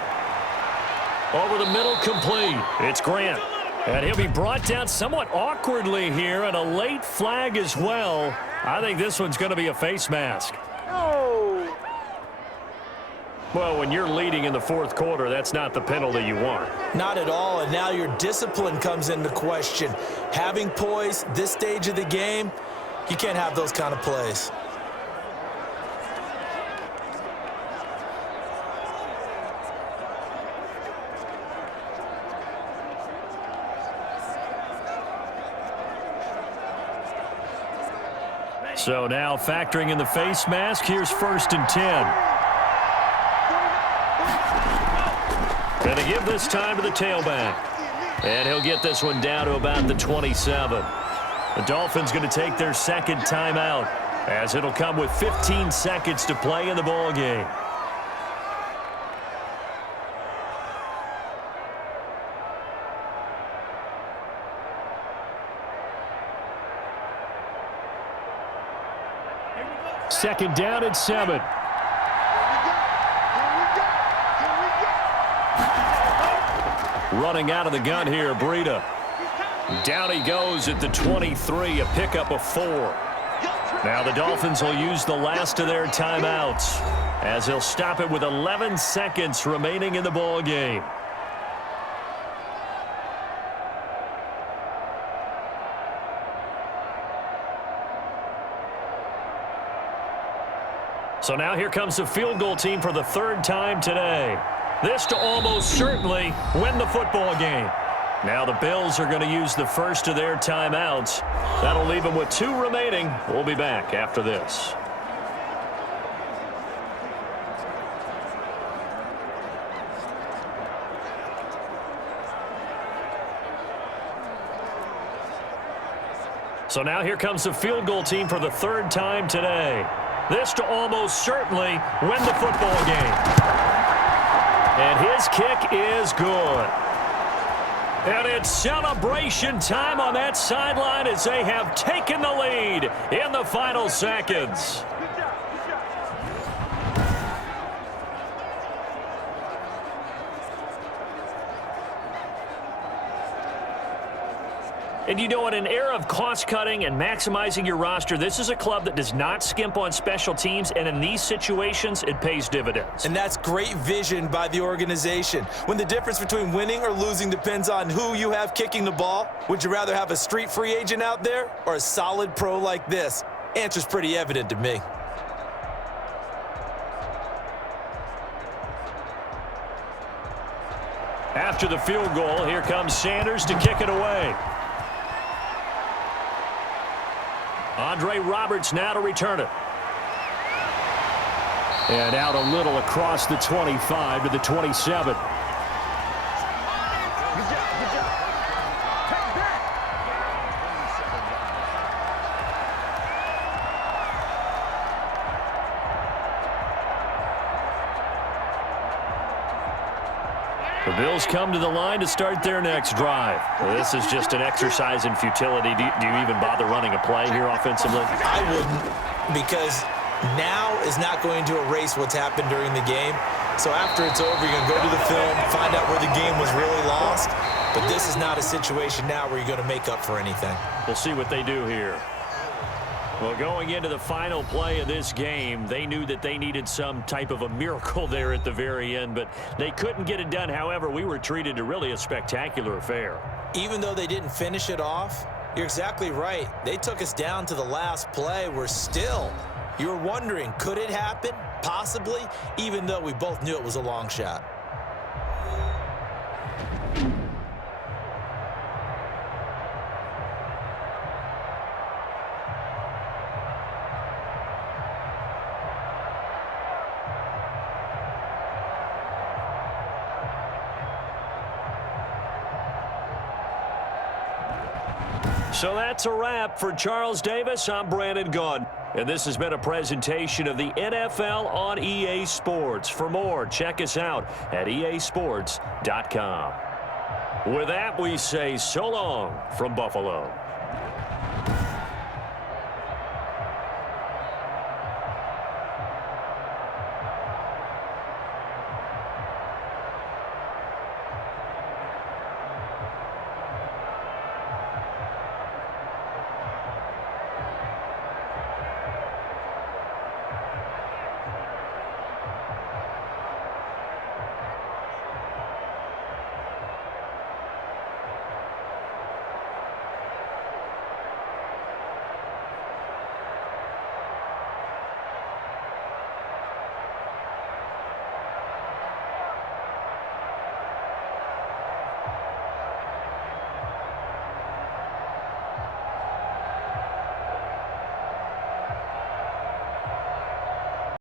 Over the middle, complete. It's Grant. And he'll be brought down somewhat awkwardly here, and a late flag as well. I think this one's going to be a face mask. Well, when you're leading in the 4th quarter, that's not the penalty you want. Not at all, and now your discipline comes into question. Having poise this stage of the game, you can't have those kind of plays. So now factoring in the face mask, here's 1st and 10. Going to give this time to the tailback. And he'll get this one down to about the 27. The Dolphins going to take their 2nd timeout as it'll come with 15 seconds to play in the ball game. Second down and 7. Running out of the gun here, Breida. Down he goes at the 23, a pickup of 4. Now the Dolphins will use the last of their timeouts as they'll stop it with 11 seconds remaining in the ball game. So now here comes the field goal team for the 3rd time today. This to almost certainly win the football game. Now the Bills are going to use the first of their timeouts. That'll leave them with 2 remaining. We'll be back after this. So now here comes the field goal team for the 3rd time today. This to almost certainly win the football game. And his kick is good. And it's celebration time on that sideline as they have taken the lead in the final seconds. And you know, in an era of cost-cutting and maximizing your roster, this is a club that does not skimp on special teams, and in these situations, it pays dividends. And that's great vision by the organization. When the difference between winning or losing depends on who you have kicking the ball, would you rather have a street free agent out there or a solid pro like this? Answer's pretty evident to me. After the field goal, here comes Sanders to kick it away. Andre Roberts now to return it. And out a little across the 25 to the 27. The Bills come to the line to start their next drive. Well, this is just an exercise in futility. Do you even bother running a play here offensively? I wouldn't, because now is not going to erase what's happened during the game. So after it's over, you're going to go to the film, find out where the game was really lost. But this is not a situation now where you're going to make up for anything. We'll see what they do here. Well, going into the final play of this game, they knew that they needed some type of a miracle there at the very end, but they couldn't get it done. However, we were treated to really a spectacular affair. Even though they didn't finish it off, you're exactly right. They took us down to the last play. We're still, you were wondering, could it happen? Possibly, even though we both knew it was a long shot. So that's a wrap for Charles Davis. I'm Brandon Gaudin. And this has been a presentation of the NFL on EA Sports. For more, check us out at easports.com. With that, we say so long from Buffalo.